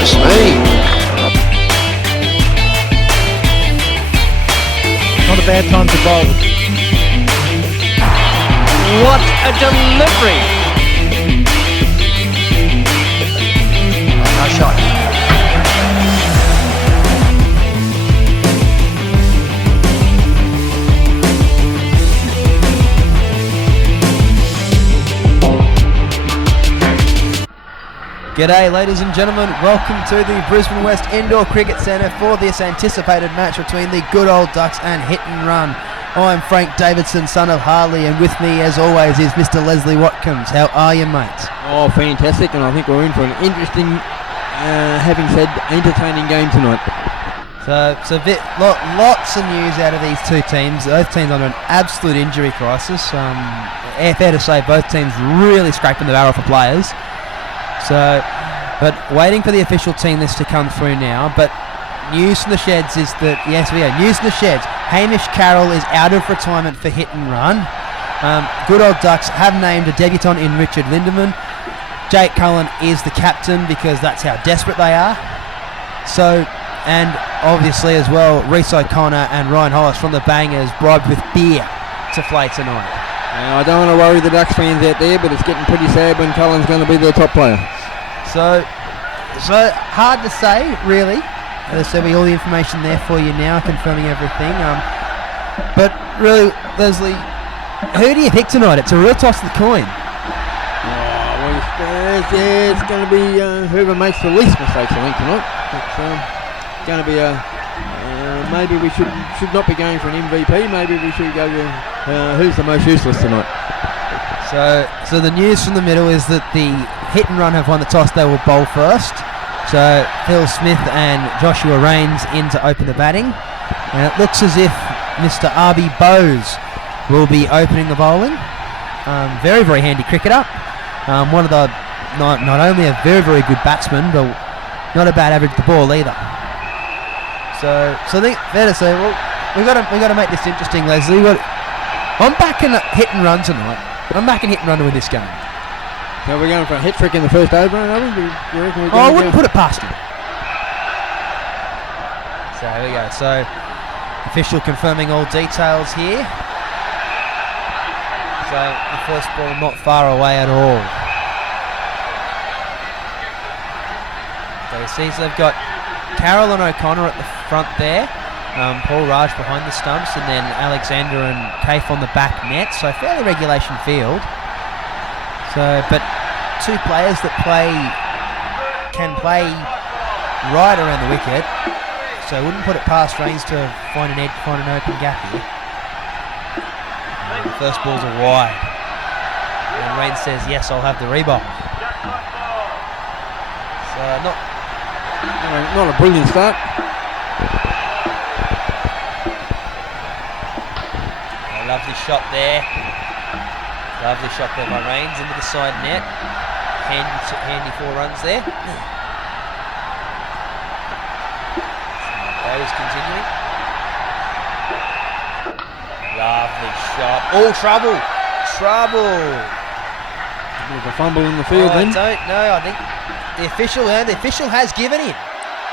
Goodness me. Not a bad time to bowl. What a delivery! No shot. G'day ladies and gentlemen, welcome to the Brisbane West Indoor Cricket Centre for this anticipated match between the good old Ducks and Hit and Run. I'm Frank Davidson, son of Harley, and with me as always is Mr. Leslie Watkins. How are you, mate? Oh, fantastic, and I think we're in for an interesting, having said, entertaining game tonight. So lots of news out of these two teams. Both teams under an absolute injury crisis. Fair to say both teams really scraping the barrel for players. So, but waiting for the official team list to come through now. But news from the sheds is that, yes, we are. News from the sheds. Hamish Carroll is out of retirement for Hit and Run. Good old Ducks have named a debutant in Richard Lindemann. Jake Cullen is the captain because that's how desperate they are. So, and obviously as well, Reece O'Connor and Ryan Hollis from the Bangers bribed with beer to play tonight. I don't want to worry the Ducks fans out there, but it's getting pretty sad when Cullen's going to be their top player. So hard to say, really. As I said, we all the information there for you now, confirming everything. But really, Leslie, who do you pick tonight? It's a real toss of the coin. It's going to be whoever makes the least mistakes, I think, tonight. It's going to be maybe we should not be going for an MVP. Maybe we should go with who's the most useless tonight. So the news from the middle is that the Hit and Run have won the toss. They will bowl first. So Phil Smith and Joshua Raines in to open the batting. And it looks as if Mr. R.B. Bowes will be opening the bowling. Very, very handy cricketer. One of the not only a very, very good batsman, but not a bad average the ball either. So I think fair to say, well, we got to make this interesting, Leslie. I'm backing Hit and Run tonight. I'm backing Hit and Run to win this game. So we're going for a hat trick in the first over, are we? I wouldn't put it past him. So here we go. So official confirming all details here. So the first ball not far away at all. So he sees they've got Carroll and O'Connor at the front there. Paul Raj behind the stumps, and then Alexander and Kaif on the back net. So fairly regulation field. So, but two players that can play right around the wicket. So I wouldn't put it past Raines to find an open gap here. The first balls are wide. And Raines says, yes, I'll have the rebound. So not a brilliant start. A lovely shot there. Lovely shot there by Raines into the side net. Handy 4 runs there. Bowes continuing. Lovely shot. Oh, trouble! There's a fumble in the field then. I don't know. I think the official has given in.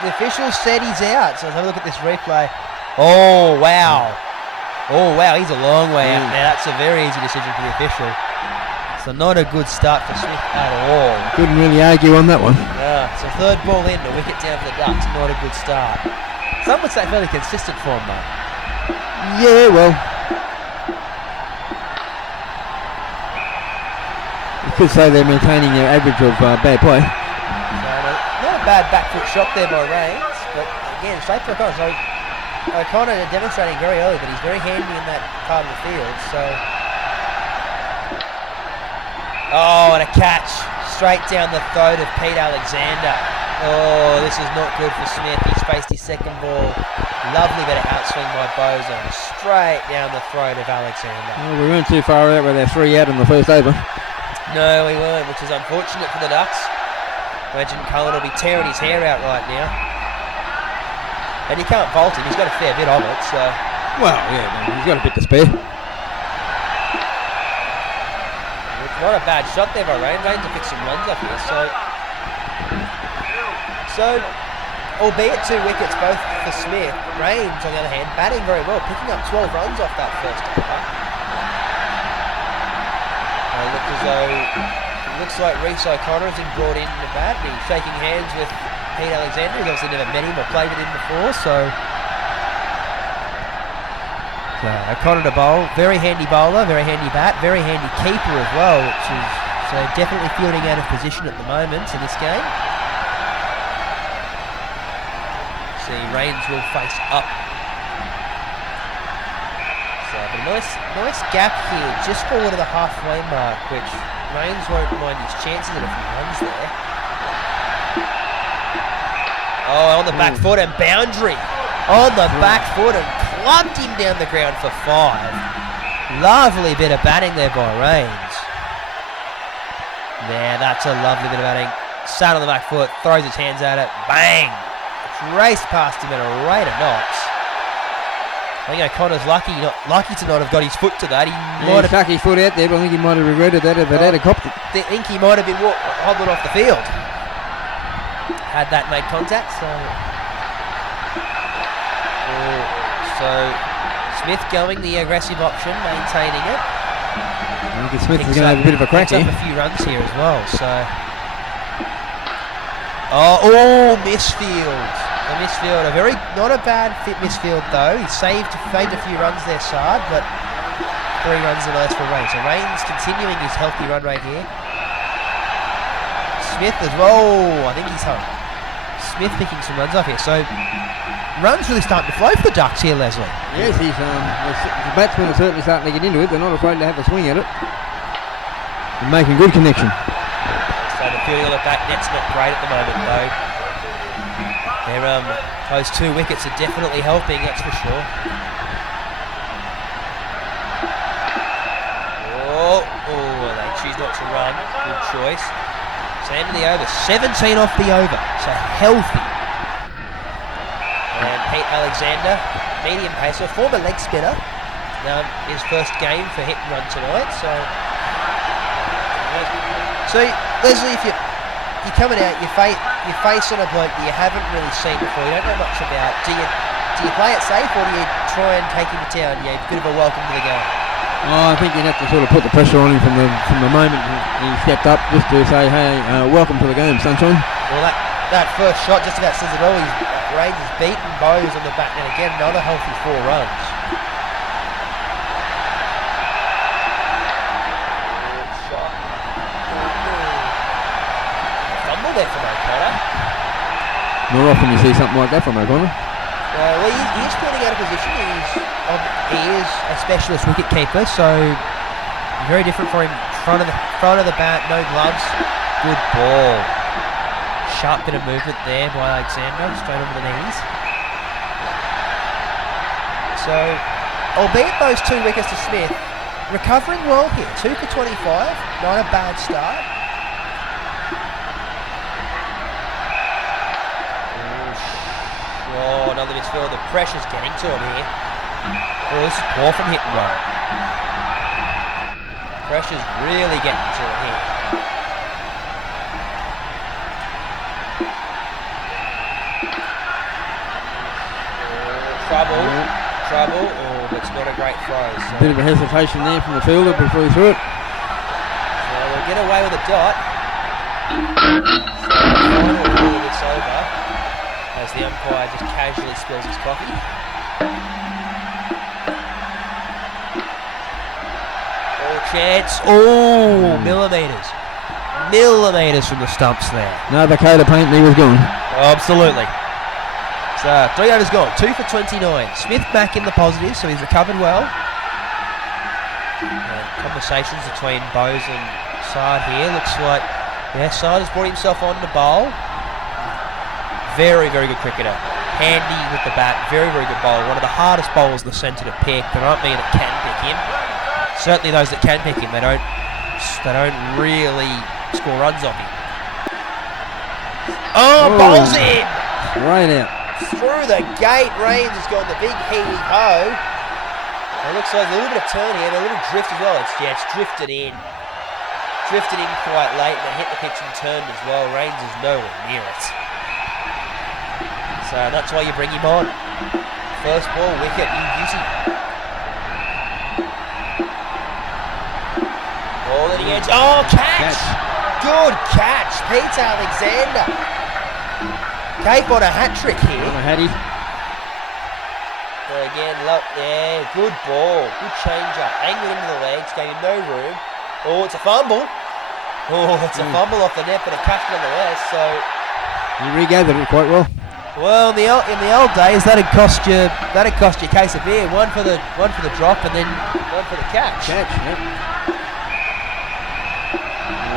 The official said he's out. So let's have a look at this replay. Oh, wow. He's a long way out there. That's a very easy decision for the official. So not a good start for Smith at all. Couldn't really argue on that one. Yeah, so third ball in, a wicket down for the Ducks. Not a good start. Some would say fairly consistent form though. Yeah, well, you could say they're maintaining their average of bad play. So not a bad back foot shot there by Raines, but again, straight for O'Connor. So O'Connor demonstrating very early that he's very handy in that part of the field. So, and a catch straight down the throat of Pete Alexander. Oh, this is not good for Smith. He's faced his second ball. Lovely bit of outswing by Bowes and straight down the throat of Alexander. Well, we weren't too far out with our 3 out in the first over. No, we weren't, which is unfortunate for the Ducks. Imagine Cullen will be tearing his hair out right now. And he can't vault him, he's got a fair bit of it, so... Well, yeah, he's got a bit to spare. Not a bad shot there by Raines. Raines to pick some runs up here, so So, albeit 2 wickets both for Smith, Rains, on the other hand, batting very well, picking up 12 runs off that first over. Looks like Reece O'Connor has been brought in to bat. He's shaking hands with Pete Alexander. He's obviously never met him or played with him before, so O'Connor to bowl. Very handy bowler, very handy bat, very handy keeper as well, which is so definitely fielding out of position at the moment in this game. See, Rains will face up. So, but a nice gap here, just forward of the halfway mark, which Rains won't mind his chances of a few runs there. Oh, on the back foot and boundary. On the back foot and clubbed him down the ground for 5. Lovely bit of batting there by Rains. Yeah, that's a lovely bit of batting. Sat on the back foot, throws his hands at it, bang! It's raced past him at a rate of knots. I think O'Connor's lucky to not have got his foot to that. He might have stuck his foot out there, but I think he might have regretted that if it had copped it. I think he might have been hobbling off the field. Had that made contact, so Smith going the aggressive option, maintaining it. I think Smith is going to have a bit of a crack here. Picks up a few runs here as well, so... misfield. A misfield, not a bad fit misfield though. He saved a few runs there, Sard, but 3 runs the most for Rains. So Rains continuing his healthy run rate here. Smith as well. I think he's home. Smith picking some runs off here. So runs really starting to flow for the Ducks here, Leslie. Yes, the batsmen are certainly starting to get into it. They're not afraid to have a swing at it. And making good connection. So the fielding on the back net's not great at the moment though. Those 2 wickets are definitely helping, that's for sure. They choose not to run. Good choice. So end of the over. 17 off the over. So healthy. And Pete Alexander, medium pacer, former leg spinner. His first game for hit and run tonight. So Leslie, if you're coming out, you're facing a bloke that you haven't really seen before, you don't know much about. Do you play it safe or do you try and take him to town? Yeah, a bit of a welcome to the game. I think you'd have to sort of put the pressure on him from the moment he stepped up, just to say, hey, welcome to the game, sunshine. Well, that first shot just about says it all. Rains has beaten Bowes on the back net again, another healthy 4 runs. There from O'Connor. Not often you see something like that from O'Connor. Well, he's putting out of position. He is a specialist wicket keeper, so very different for him. Front of the bat, no gloves. Good ball. Sharp bit of movement there by Alexander, straight over the knees. So, albeit those 2 wickets to Smith, recovering well here. 2 for 25, not a bad start. Another misfield. The pressure's getting to him here. This is poor from hit and run. Pressure's really getting to him here. Trouble. That's not a great throw. So. Bit of a hesitation there from the fielder before he threw it. So we'll get away with a dot. Final ball that's over. As the umpire just casually spills his coffee. Chance. Millimetres from the stumps there. No, the coat of paint, and he was gone. Absolutely. So 3 overs gone. 2 for 29. Smith back in the positive, so he's recovered well. And conversations between Bowes and Sard here. Looks like Sard has brought himself on to bowl. Very, very good cricketer. Handy with the bat. Very, very good bowler. One of the hardest bowlers in the centre to pick. There aren't many that can pick him. Certainly those that can pick him, they don't really score runs off him. Bowls in! Right out. Through the gate. Rains has got the big heave-ho. It looks like a little bit of turn here, but a little drift as well. It's drifted in. Drifted in quite late and it hit the pitch and turned as well. Rains is nowhere near it. So that's why you bring him on. First ball, wicket, in beauty. Ball in the edge. Oh, catch! Good catch, Peter Alexander. Cape on a hat-trick here. On a hattie. Again, look there, good ball, good changer, angled into the legs, gave him no room. Oh, it's a fumble. Oh, it's a fumble off the net, but a catch nonetheless. So He regathered it quite well. Well, in the old days, that'd cost you a case of beer. One for the drop, and then one for the catch. Catch, yep.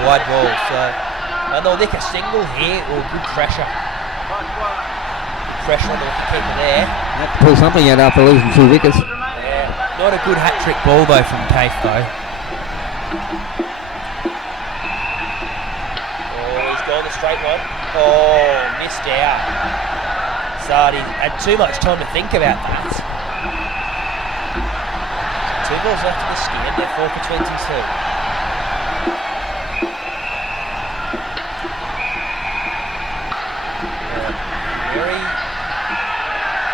Wide ball. So, and they'll nick a single here. Oh, good pressure. Good pressure on the wicketkeeper there. Have to pull something out after losing 2 wickets. Yeah, not a good hat-trick ball though from Cafe though. Oh, he's gone the straight one. Oh, missed out. Sardi had too much time to think about that. 2 balls left in the skin. They're 4 for 22.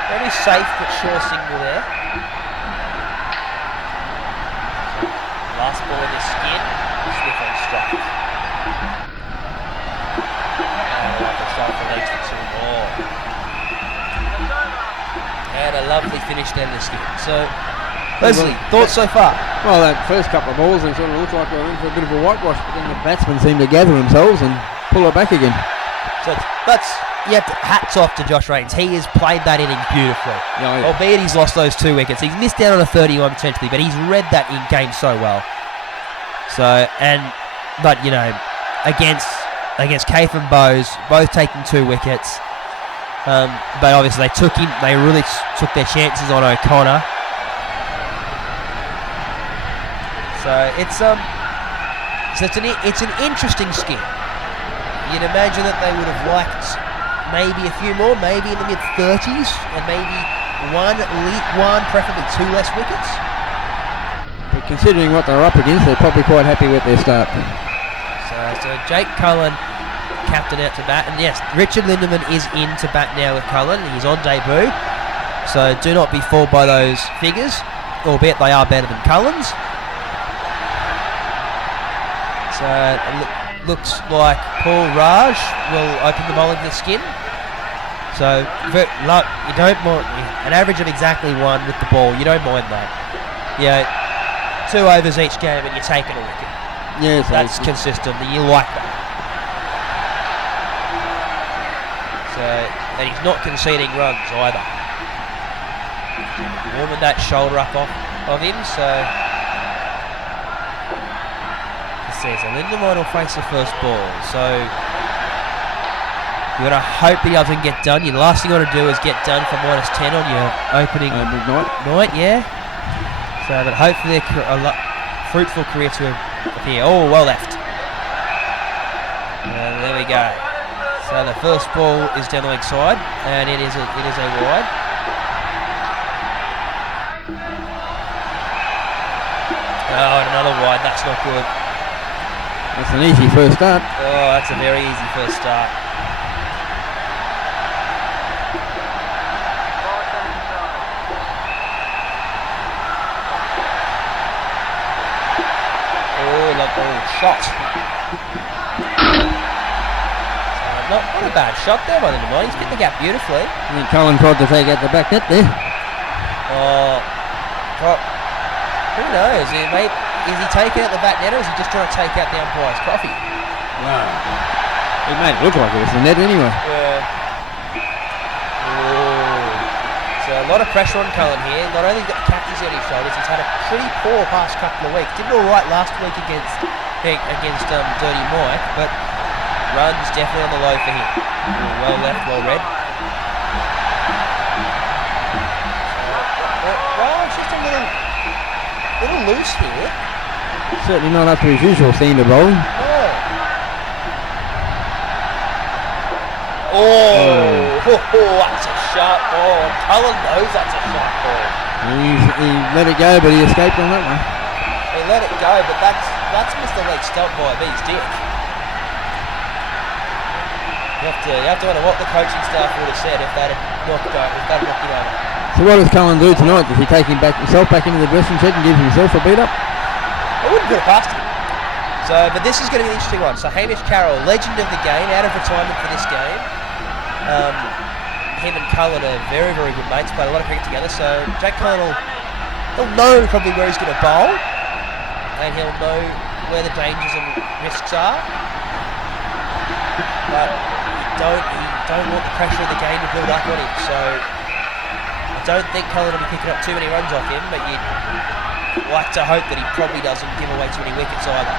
Very safe but sure single there. Last ball in the skin. Smith on strike. And like a shot for legs for 2 more. And a lovely finish down the skin. So, Leslie, thoughts so far? Well, that first couple of balls, they sort of looked like they were in for a bit of a whitewash, but then the batsmen seemed to gather themselves and pull it back again. So hats off to Josh Rains. He has played that innings beautifully. Yeah, yeah. Albeit he's lost those 2 wickets. He's missed out on a 31 potentially, but he's read that in game so well. So, but you know, against Cafe and Bowes, both taking 2 wickets. But obviously they really took their chances on O'Connor. So it's an interesting skin. You'd imagine that they would have liked maybe a few more, maybe in the mid-30s, and maybe one, preferably 2 less wickets. But considering what they're up against, they're probably quite happy with their start. So Jake Cullen, captain out to bat, and yes, Richard Lindemann is in to bat now with Cullen. He's on debut, so do not be fooled by those figures, albeit they are better than Cullen's. So it looks like Paul Raj will open the bowling to the skin. So you don't mind an average of exactly 1 with the ball. You don't mind that. Yeah, 2 overs each game and you're taking a wicket. Yes, That's consistent. And you like that. So, and he's not conceding runs either. Warming that shoulder up of him. So. So Lindemann will face the first ball. So you've got to hope he doesn't get done. The last thing you want to do is get done for -10 on your opening night. Yeah. So, but hopefully a fruitful career to appear. Oh, well left. And there we go. So the first ball is down the leg side, and it is a wide. Oh, and another wide. That's not good. That's an easy first start. Oh, that's a very easy first start. Shot. Not a bad shot there by Lindemann. He's hit the gap beautifully. I think Cullen tried to take out the back net there. Oh, who knows? Is he taking out the back net, or is he just trying to take out the umpire's coffee? Wow. It made it look like it was the net anyway. Yeah. Oh. So a lot of pressure on Cullen here. Not only got the captaincy on his shoulders, he's had a pretty poor past couple of weeks. Did all right last week against Dirty Mike, but runs definitely on the low for him. Well left, well read. Well, it's just a little loose here. Certainly not up to his usual theme of bowling. Oh, that's a sharp ball. Cullen knows that's a sharp ball. He let it go, but he escaped on that one. He let it go, but that's missed the leg stump by a bee's dick. You have to wonder what the coaching staff would have said if that had knocked him over. So what does Cullen do tonight? Does he take himself back into the dressing shed and give himself a beat up? I wouldn't put it past him. So, but this is going to be an interesting one. So Hamish Carroll, legend of the game, out of retirement for this game. Him and Cullen are very, very good mates, played a lot of cricket together. So Jack Cullen he'll know probably where he's going to bowl, and he'll know where the dangers and risks are. But you don't want the pressure of the game to build up on him. So I don't think Cullen will be picking up too many runs off him, but you'd like to hope that he probably doesn't give away too many wickets either.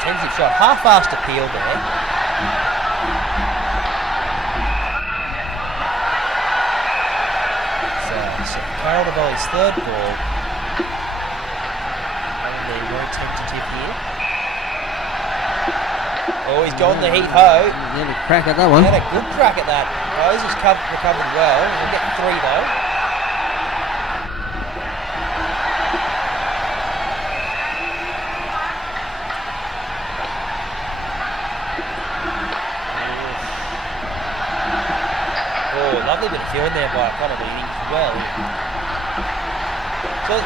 Intensive shot, half-assed appeal there. So Carroll to bowl his third ball. Only very tentative here. Oh, he's gone the heat ho. He had a crack at that one. He had a good crack at that. Rose has recovered well. He'll get 3 though. Lovely bit of feeling there by Connor Beatty as well.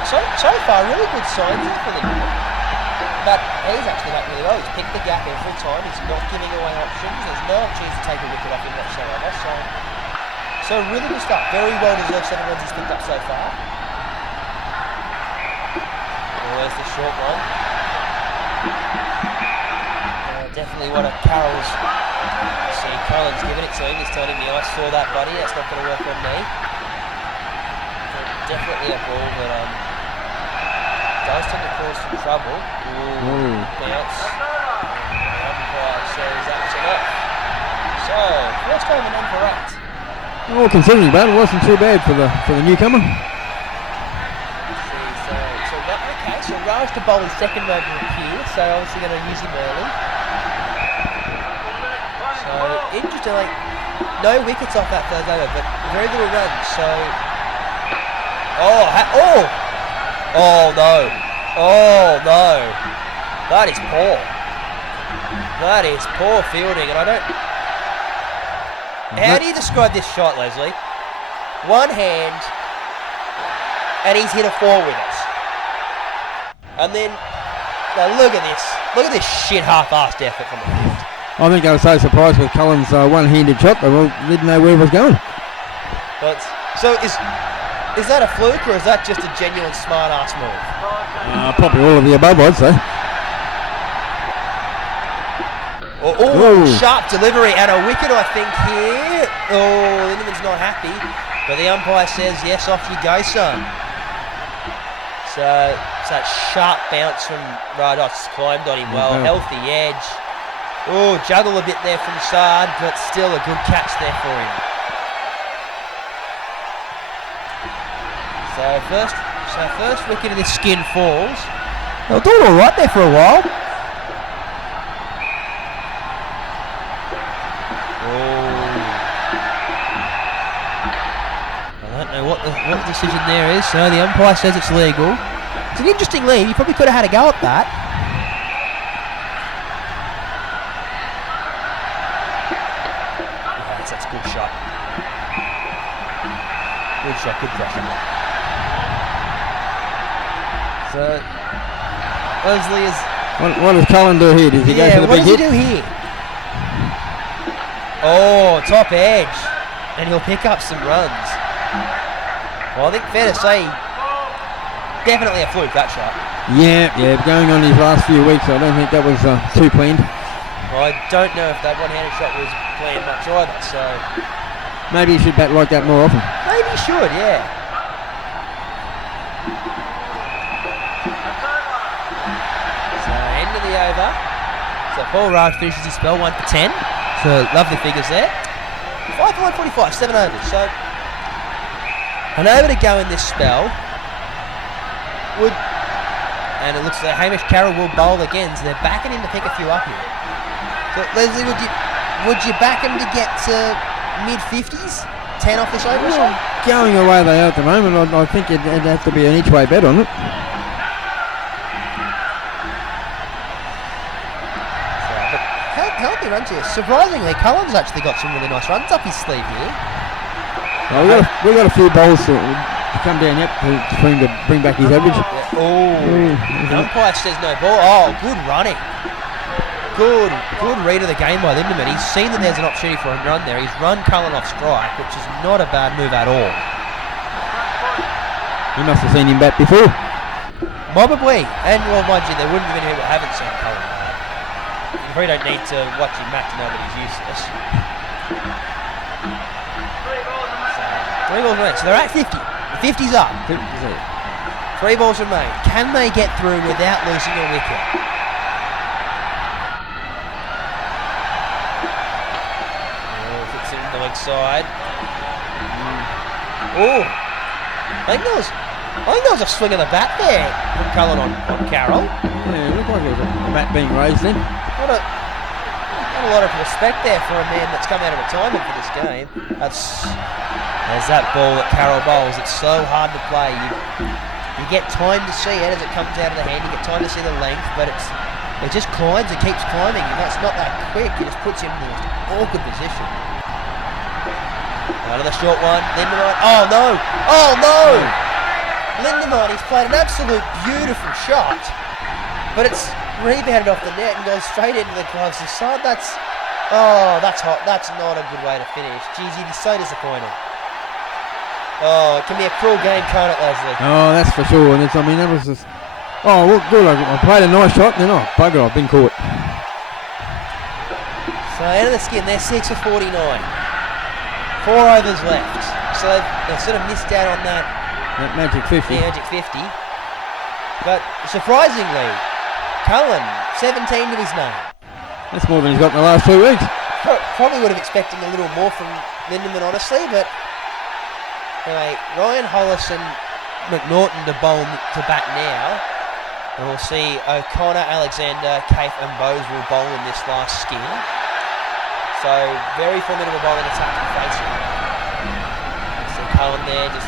So far, really good signs there for them. But he's actually not really well. He's picked the gap every time. He's not giving away options. There's no chance to take a wicket off him whatsoever. So really good stuff. Very well deserved 7 runs he's picked up so far. There's the short one. Definitely one of Carroll's. See, Cullen's giving it to him. He's telling me, I saw that, buddy. That's not going to work on me. Definitely a ball that does tend to cause some trouble. Bounce. The umpire says that's enough. So, first time and none for 8. Well, considering that, it wasn't too bad for the newcomer. So Raj to bowl his second over here, so obviously going to use him early. So, interestingly, no wickets off that first over, but very little runs, so... Oh no. That is poor. That is poor fielding, and I don't... How do you describe this shot, Leslie? One hand, and he's hit a 4 with it. And then, now look at this. Look at this shit half-assed effort from the field. I think I was so surprised with Cullen's one-handed shot that we didn't know where he was going. But so is that a fluke or is that just a genuine smart-ass move? Probably all of the above, I'd say. Sharp delivery and a wicket, I think, here. Oh, Lindeman's not happy, but the umpire says, yes, off you go, son. So it's that sharp bounce from Rados, climbed on him well, healthy edge. Oh, juggle a bit there from Saad, but still a good catch there for him. So first wicket of this skin falls. They were doing all right there for a while. I don't know what the decision there is. So the umpire says it's legal. It's an interesting lead. You probably could have had a go at that. That's a good shot. Good shot, good pressure. So Leslie is... What does Cullen do here? Does he go for the big hit? What does he do here? Oh, top edge. And he'll pick up some runs. Well, I think fair to say, definitely a fluke, that shot. Yeah, going on his last few weeks, I don't think that was too planned. Well, I don't know if that one-handed shot was planned much either, so... Maybe he should bat like that more often. Maybe he should, yeah. So, end of the over. So, Paul Raj finishes his spell, 1 for 10. So, lovely figures there. 5 for 145, 7 overs. So, an over to go in this spell would... And it looks like Hamish Carroll will bowl again, so they're backing him to pick a few up here. So, Leslie, would you back him to get to mid-50s? 10 off this over or so? Going away they are at the moment, I think it'd have to be an each-way bet on it. So many runs here. Surprisingly, Cullen's actually got some really nice runs up his sleeve here. Well, we got a few bowls to come down yet for him to bring back his average. Yeah. The umpire says no ball. Oh, good running. Good read of the game by Lindemann. He's seen that there's an opportunity for a run there. He's run Cullen off strike, which is not a bad move at all. He must have seen him bat before. Probably. And, well, mind you, there wouldn't have been people who haven't seen Cullen. You probably don't need to watch him back to know that he's useless. So, 3 balls remain. So they're at 50. The 50's up. 50's up. 3 balls remain. Can they get through without losing a wicket? Fix it in the leg side. Oh! I think there was a swing of the bat there from Cullen on Carroll. Yeah, it looked like it was a bat being raised then. Not a lot of respect there for a man that's come out of retirement for this game. There's that ball that Carroll bowls. It's so hard to play. You get time to see it as it comes out of the hand. You get time to see the length, but it just climbs. It keeps climbing. And that's not that quick. It just puts him in the most awkward position. Another short one. Lindemann. Oh no! Oh no! Lindemann, he's played an absolute beautiful shot, but it's rebounded off the net and goes straight into the gloves. That's hot. That's not a good way to finish. Jeez, you'd be so disappointed. Oh, it can be a cruel game, can't it, Leslie? Oh, that's for sure. And that was just. Oh, well, good. I played a nice shot, and then bugger, I've been caught. So out of the skin, they're 6 of 49. 4 overs left. So they've sort of missed out on that magic 50. The magic 50. But surprisingly, Cullen, 17 to his name. That's more than he's got in the last 2 weeks. Probably would have expected a little more from Lindemann, honestly, but anyway, Ryan Hollis and McNaughton to bat now. And we'll see O'Connor, Alexander, Cape and Bowes will bowl in this last skin. So very formidable bowling attack to face him. So Cullen there just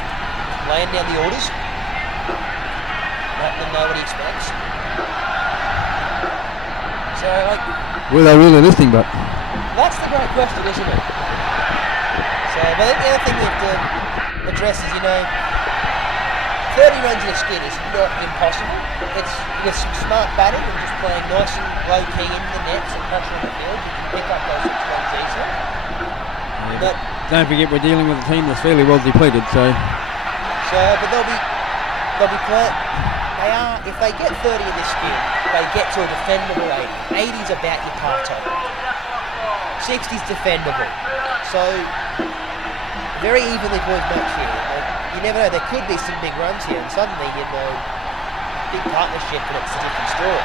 laying down the orders. Letting them know what he expects. So Were they really listening, but? That's the great question, isn't it? So, but I think the other thing we have to address is, 30 runs in a skin is not impossible. It's with some smart batting and just playing nice and low key into the nets and pressure on the field, you can pick up those 6 runs easily. Yeah, But don't forget we're dealing with a team that's fairly well depleted, but they'll be playing. They are, if they get 30 in this skin, they get to a defendable 80. 80's about your par total. 60's defendable. So very evenly poised match here. You never know, there could be some big runs here, and suddenly, big partnership, and it's a different story.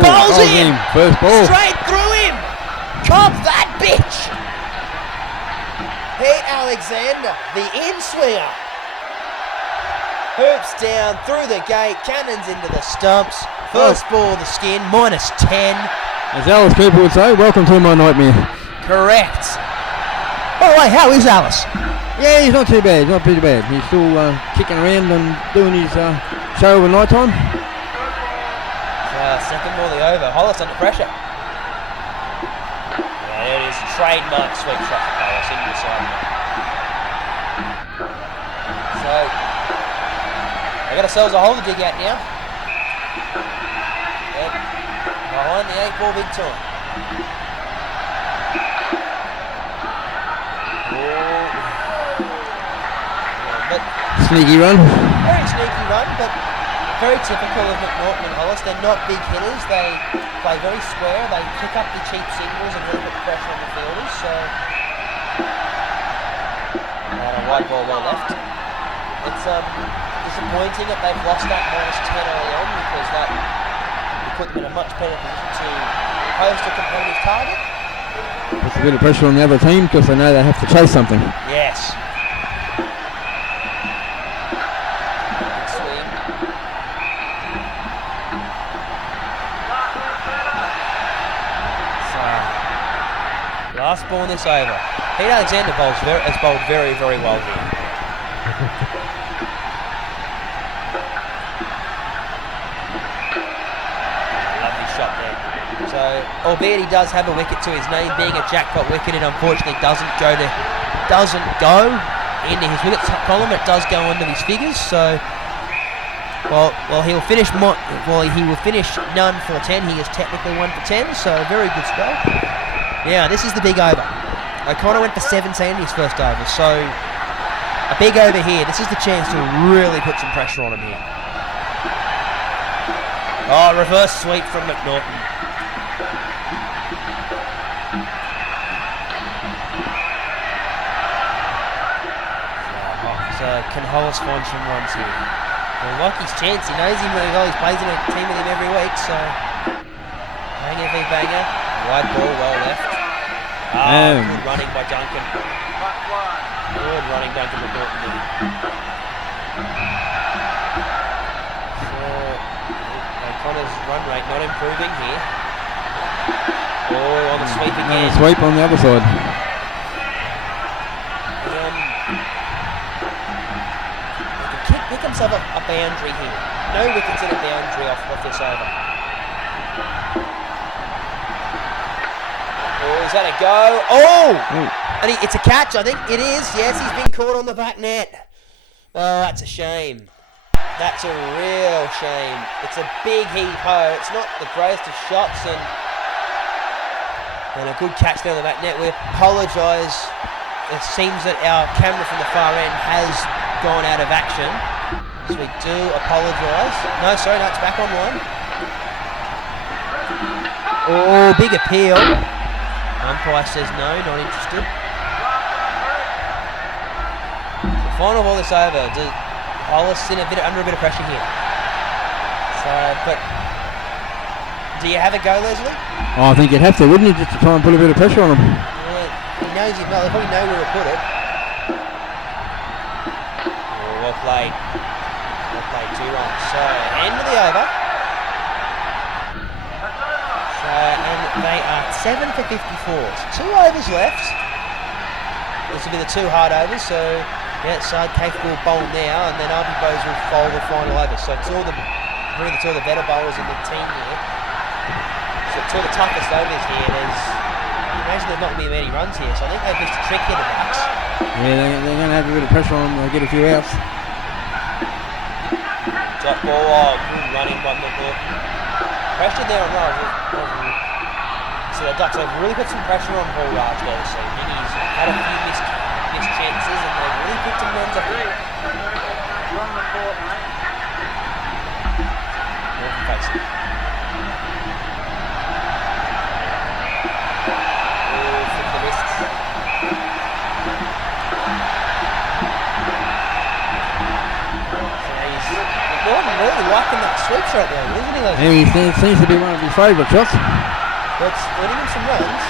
Bowls him! First ball. Straight through him! Come that bitch! Pete Alexander, the in-swinger. Hoops down, through the gate, cannons into the stumps. First ball of the skin, -10. As Alice Cooper would say, welcome to my nightmare. Correct. By the way, how is Alice? Yeah, he's not too bad, He's still kicking around and doing his show over night time. Second ball of the over. Hollis under pressure. Yeah, it is a trademark sweep shot for Hollis into the side. So, they got ourselves a hole to dig out now. And behind the 8 ball big time. Sneaky run. Very sneaky run, but very typical of McNaughton and Hollis. They're not big hitters. They play very square. They pick up the cheap singles and really put the pressure on the fielders. So, and a wide ball well left. It's disappointing that they've lost that -10 early on, because that would put them in a much better position to post a competitive target. Puts a bit of pressure on the other team because they know they have to chase something. Yes. Last ball in this over. Pete Alexander has bowled very, very well here. Lovely shot there. So albeit he does have a wicket to his name, being a jackpot wicket, it unfortunately doesn't go into his wicket column. It does go under his figures. So, well, he will finish none for 10. He is technically 1 for 10. So, very good spell. Now, this is the big over. O'Connor went for 17 in his first over. So, a big over here. This is the chance to really put some pressure on him here. Oh, reverse sweep from McNaughton. So can Hollis find some runs here? Well, like his chance. He knows him really well. He plays in a team with him every week. So banger v banger. Wide ball, well left. Good running by Duncan. Good running, Duncan McNaughton there. O'Connor's run rate not improving here. Oh, on the sweep again. Another sweep on the other side. Pick himself a boundary here. No wickets in a boundary off this over. Oh, is that a go? Oh! And it's a catch, I think. It is. Yes, he's been caught on the back net. Oh, that's a shame. That's a real shame. It's a big heave-ho. It's not the greatest of shots, and a good catch down the back net. We apologise. It seems that our camera from the far end has gone out of action. So we do apologise. No, sorry, no, it's back online. Oh, big appeal. Umpire says no, not interested. The final ball this over. Hollis in under a bit of pressure here. So, but do you have a go, Leslie? Oh, I think you'd have to, wouldn't you, just to try and put a bit of pressure on him? Yeah, he knows he's not. They probably know where to put it. Oh, well played. 2 runs. So, end of the over. So, and they are 7 for 54. So 2 overs left. This will be the 2 hard overs. So, yeah, Saad Kaif will bowl now, and then Arby Bowes will foul the final over. So, it's all the better bowlers in the team here. So, it's all the toughest overs here. Imagine there's not going to be many runs here. So, I think they've missed a trick here, the Bucks. Yeah, they're going to have a bit of pressure on them. They'll get a few outs. Drop ball, good running by McNaughton. Pressure there on Raj. So the Ducks have really put some pressure on Paul Raj there. So Miggy's had a few missed chances and they've really picked some runs up here. Norton facing. Oh, flick the wrists. Norton really liking that sweep shot there, isn't he? Yeah, he seems to be one of his favourite shots. But splitting him some runs.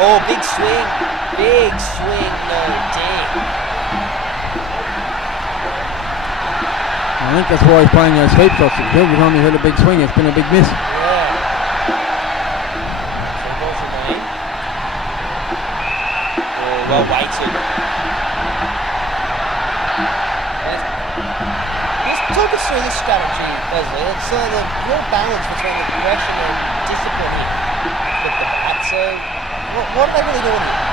Oh, big swing. Big swing, no ding. I think that's why he's playing those sweep shots. Every time he's had a big swing, it's been a big miss. Yeah. So balls remain. Oh, well weighted. Talk us through this strategy, Leslie. It's the real balance between the progression and discipline here with the bat. So, what are they really doing here?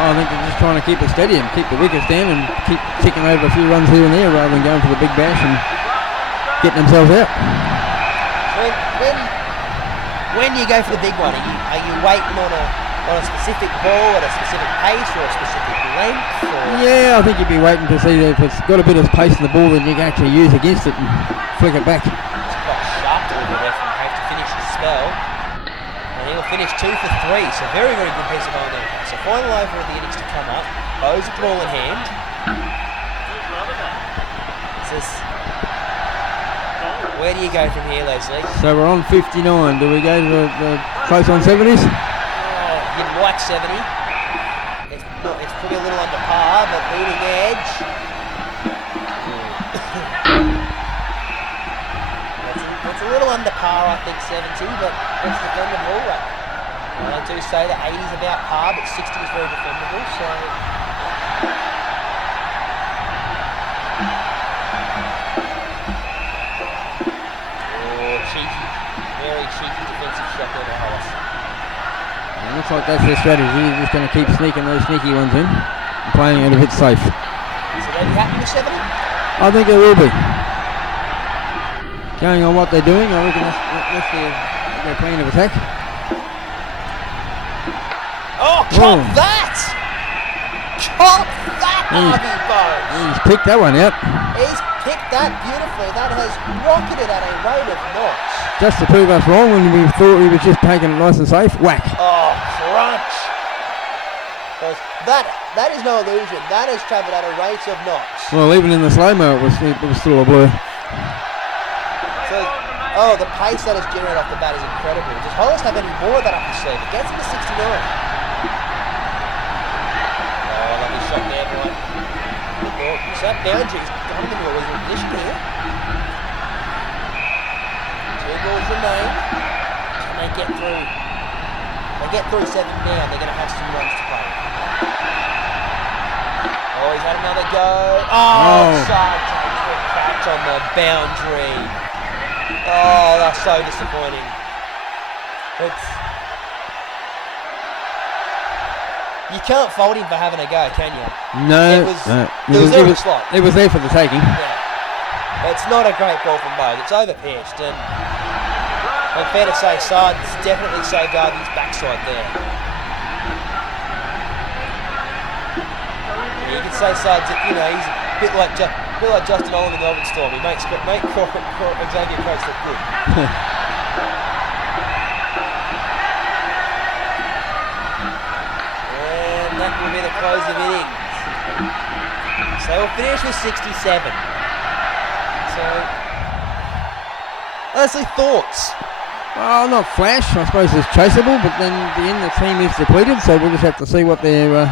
Oh, I think they're just trying to keep it steady and keep the wickets down and keep ticking over a few runs here and there rather than going for the big bash and getting themselves out. When you go for the big one, are you waiting on a specific ball at a specific pace or a specific length? Or? Yeah, I think you'd be waiting to see if it's got a bit of pace in the ball that you can actually use against it and flick it back. It's quite sharp over there from Cave to finish the spell. And he'll finish 2 for 3, so very, very good piece of bowling there. So final over of the innings to come up. Bowes with the ball in hand. Where do you go from here, Leslie? So we're on 59. Do we go to the close on 70s? You'd like 70. It's probably a little under par, but leading edge. It's a little under par, I think, 70, but it's defendable. I do say that 80 is about par, but 60 is very defendable, so... Cheeky, very cheeky defensive shot looks like that's their strategy. They're just going to keep sneaking those sneaky ones in and playing it a bit safe. So they'll be happy with 70? I think they will be. Going on what they're doing, I reckon that's their plan of attack. Oh, chop that! Chop that, Harvey Bowes! He's picked that one out. He's picked that beautifully. That has rocketed at a rate of knots. Just to prove us wrong when we thought we were just taking it nice and safe. Whack. Oh, crunch! That is no illusion. That has travelled at a rate of knots. Well, even in the slow-mo, it was still a blur. So, the pace that is generated off the bat is incredible. Does Hollis have any more of that up his sleeve? It gets him to 69. Oh, lovely shot there, everyone. So that boundary's got him into a losing position here. 2 balls remain. Can they get through? They get through 7 down, they're going to have some runs to play. Oh, he's had another go. Oh, Sarge takes the catch on the boundary. Oh, that's so disappointing. You can't fault him for having a go, can you? No. It was there in the slot. It was there for the taking. Yeah. It's not a great ball from Bowes. It's overpitched, and fair to say, Sarge definitely safeguarded his backside there. You can say Sarge, he's a bit like Justin Olam in the Melbourne Storm. He makes Xavier Croce look good. And that will be the close of innings. So they will finish with 67. So, honestly, thoughts? Well, not flash. I suppose it's chaseable, but then the end the team is depleted, so we'll just have to see what their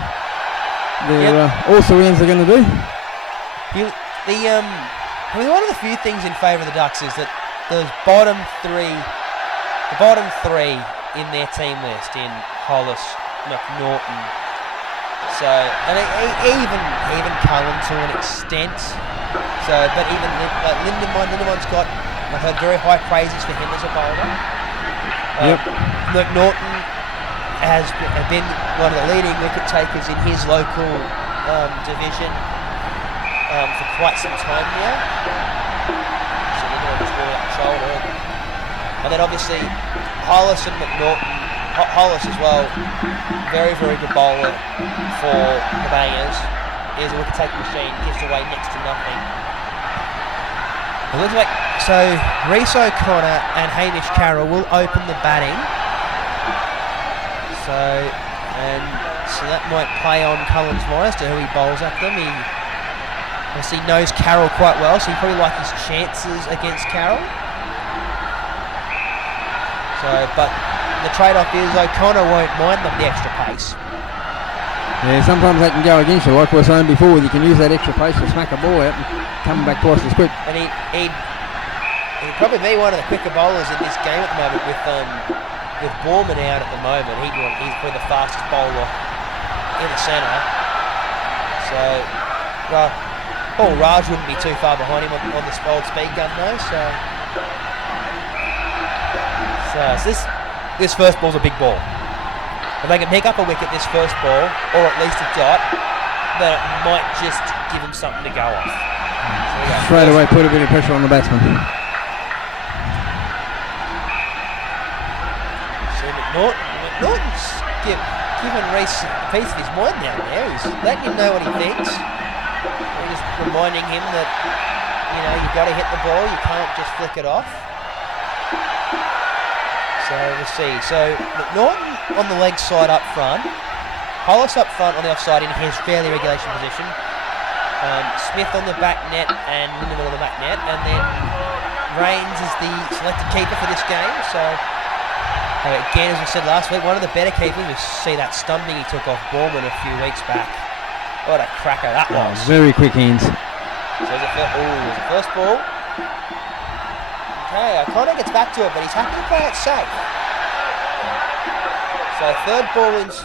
all surrounds are going to do. One of the few things in favour of the Ducks is that the bottom three in their team list in Hollis, McNaughton, even Cullen to an extent. So, but even Lindeman's got, I've heard very high praises for him as a bowler. McNaughton has been one of the leading wicket takers in his local division for quite some time now. So they're doing this ball out shoulder. And then obviously Hollis and McNaughton, Hollis as well, very, very good bowler for the Bangers. Is a wicket taking machine, gives away next to nothing. It looks like, so Reece O'Connor and Hamish Carroll will open the batting. So that might play on Cullen's mind as to who he bowls at them. He obviously knows Carroll quite well, so he probably likes his chances against Carroll. So, but the trade-off is O'Connor won't mind the extra pace. Yeah, sometimes they can go against you, like we were saying before. You can use that extra pace to smack a ball out and come back twice as quick. And he'd probably be one of the quicker bowlers in this game at the moment with Borman out at the moment. He's probably the fastest bowler in the centre. So, Paul Raj wouldn't be too far behind him on the old speed gun though. So this first ball's a big ball. If they can pick up a wicket this first ball, or at least a dot, then it might just give them something to go off. Straight away put a bit of pressure on the batsman. So McNaughton's given Reece a piece of his mind down there. He's letting him know what he thinks. He's just reminding him that, you've got to hit the ball, you can't just flick it off. So we'll see. So McNaughton on the leg side up front, Hollis up front on the offside in his fairly regulation position, Smith on the back net and Lindemann on the back net, and then Rains is the selected keeper for this game. So again, as we said last week, one of the better keepers. We see that stumping he took off Borman a few weeks back. What a cracker that was! Very quick hands. So there's a first ball. Okay, O'Connor gets back to it, but he's happy to play it safe. So third ball is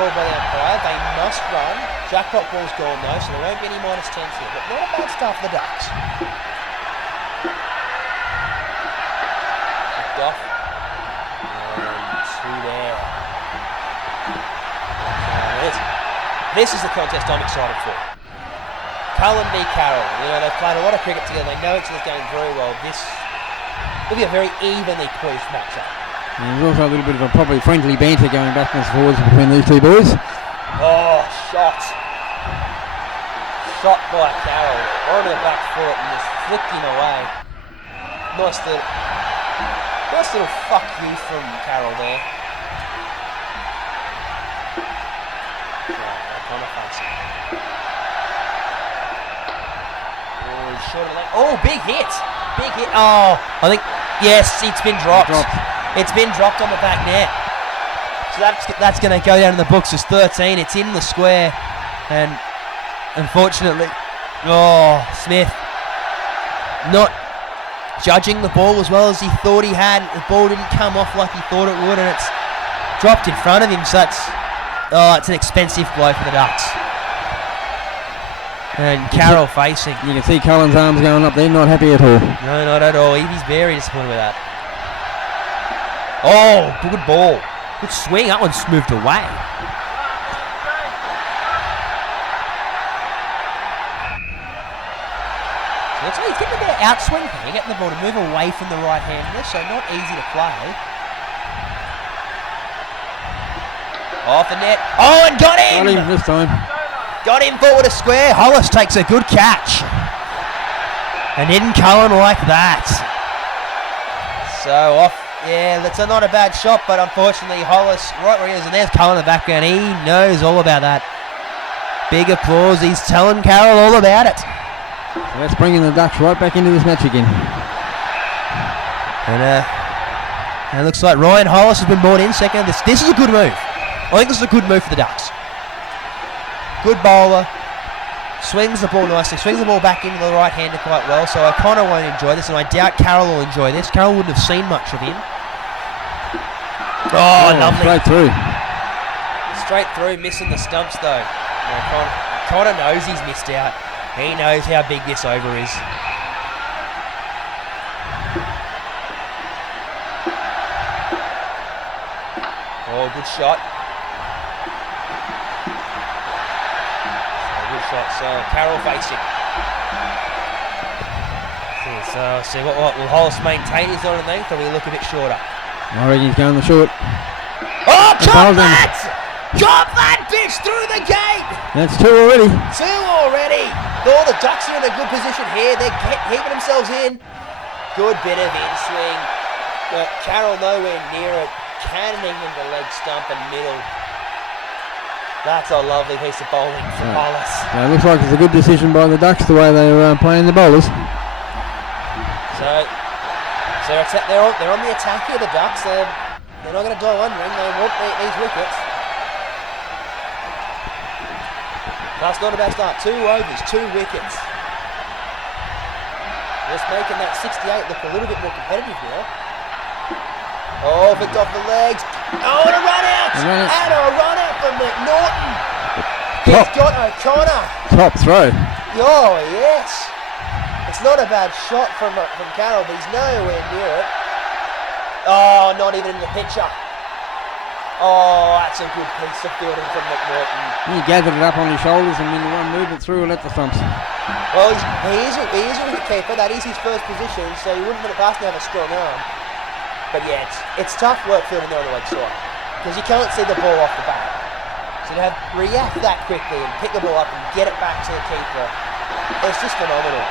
called by the umpire. They must run. Jackpot ball's gone though, so there won't be any -10s here. But not a bad start for the Ducks. Kicked off. And 2 there. This is the contest I'm excited for. Cullen v Carroll. You know, they've played a lot of cricket together. They know each other's game very well. This will be a very evenly poised matchup. And there's also a little bit of a probably friendly banter going back and forwards between these two boys. Oh, shot. Shot by Carroll. On the back foot and just flicked him away. Nice little fuck you from Carroll there. Oh, big hit. Big hit. Oh, I think, yes, it's been dropped. It's been dropped on the back net. So that's going to go down in the books as 13. It's in the square. And unfortunately, Smith not judging the ball as well as he thought he had. The ball didn't come off like he thought it would, and it's dropped in front of him. So it's an expensive blow for the Ducks. And Carroll facing. You can see Cullen's arms going up there, not happy at all. No, not at all. He's very disappointed with that. Oh, good ball. Good swing. That one's moved away. So looks like he's getting a bit of outswing here, getting the ball to move away from the right-hander, so not easy to play. Off the net. Oh, and got him! Got him this time. Got him forward a square. Hollis takes a good catch. And didn't Cullen like that. So off. Yeah, that's not a bad shot, but unfortunately Hollis right where he is, and there's Cullen in the background. He knows all about that. Big applause. He's telling Carroll all about it. So that's bringing the Ducks right back into this match again. And it looks like Ryan Hollis has been brought in second. This is a good move. I think this is a good move for the Ducks. Good bowler, swings the ball nicely, swings the ball back into the right-hander quite well, so O'Connor won't enjoy this, and I doubt Carroll will enjoy this. Carroll wouldn't have seen much of him. Oh, lovely. Straight through. Straight through, missing the stumps though. O'Connor knows he's missed out. He knows how big this over is. Oh, good shot. So Carroll facing. So see what will Hollis maintain his underneath, or will he look a bit shorter? I reckon he's going the short. Oh, chop that! Chop that bitch through the gate! That's two already. Two already. Oh, the Ducks are in a good position here. They're keeping themselves in. Good bit of in swing. But Carroll nowhere near it. Cannoning into leg stump and middle. That's a lovely piece of bowling from Hollis. It looks like it's a good decision by the Ducks the way they're playing the bowlers. So they're on the attack here, the Ducks. They're not going to die wondering. They want these wickets. That's not a bad start. 2 overs, 2 wickets. Just making that 68 look a little bit more competitive now. Oh, picked off the legs. Oh, and a run out! And a run out from McNaughton. He's got O'Connor. Top throw. Oh, yes. It's not a bad shot from Carroll, but he's nowhere near it. Oh, not even in the picture. Oh, that's a good piece of fielding from McNaughton. He gathered it up on his shoulders and in one movement through and at the stumps. Well, he is a wicket keeper. That is his first position, so you wouldn't put it past him to have a strong arm. But yeah, it's tough work fielding there on the leg side because you can't see the ball off the bat. So to react that quickly and pick the ball up and get it back to the keeper, it's just phenomenal.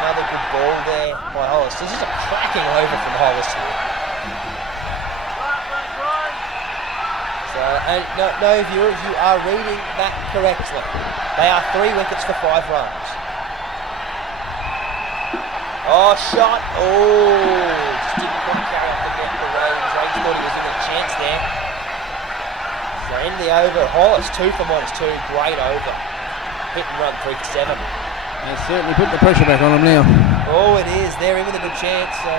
Another good ball there by Hollis. This is a cracking over from Hollis here. So, and no viewers, you are reading that correctly. They are 3 wickets for 5 runs. Oh, shot. Oh, just didn't quite carry off the net for Raines. Raines thought he was in a chance there. So in the over, Hollis 2 for -2. Great over. Hit and run 3 for 7. They certainly put the pressure back on them now. Oh, it is. They're in with a good chance. So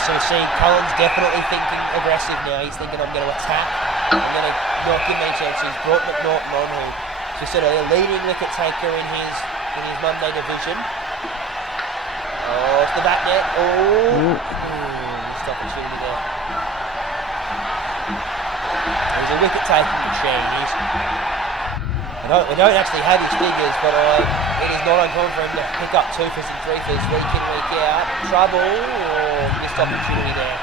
so we're seeing Cullen's definitely thinking aggressive now. He's thinking, I'm going to attack. I'm going to not give me a chance. He's brought McNaughton on, who, as we said earlier, leading wicket taker in his Monday division. Oh, it's the back net. Oh, missed opportunity there. There's a wicket-taking machine. We don't actually have his figures, but it is not uncommon for him to pick up 2-fers and 3-fers week in, week out. Trouble or missed opportunity there.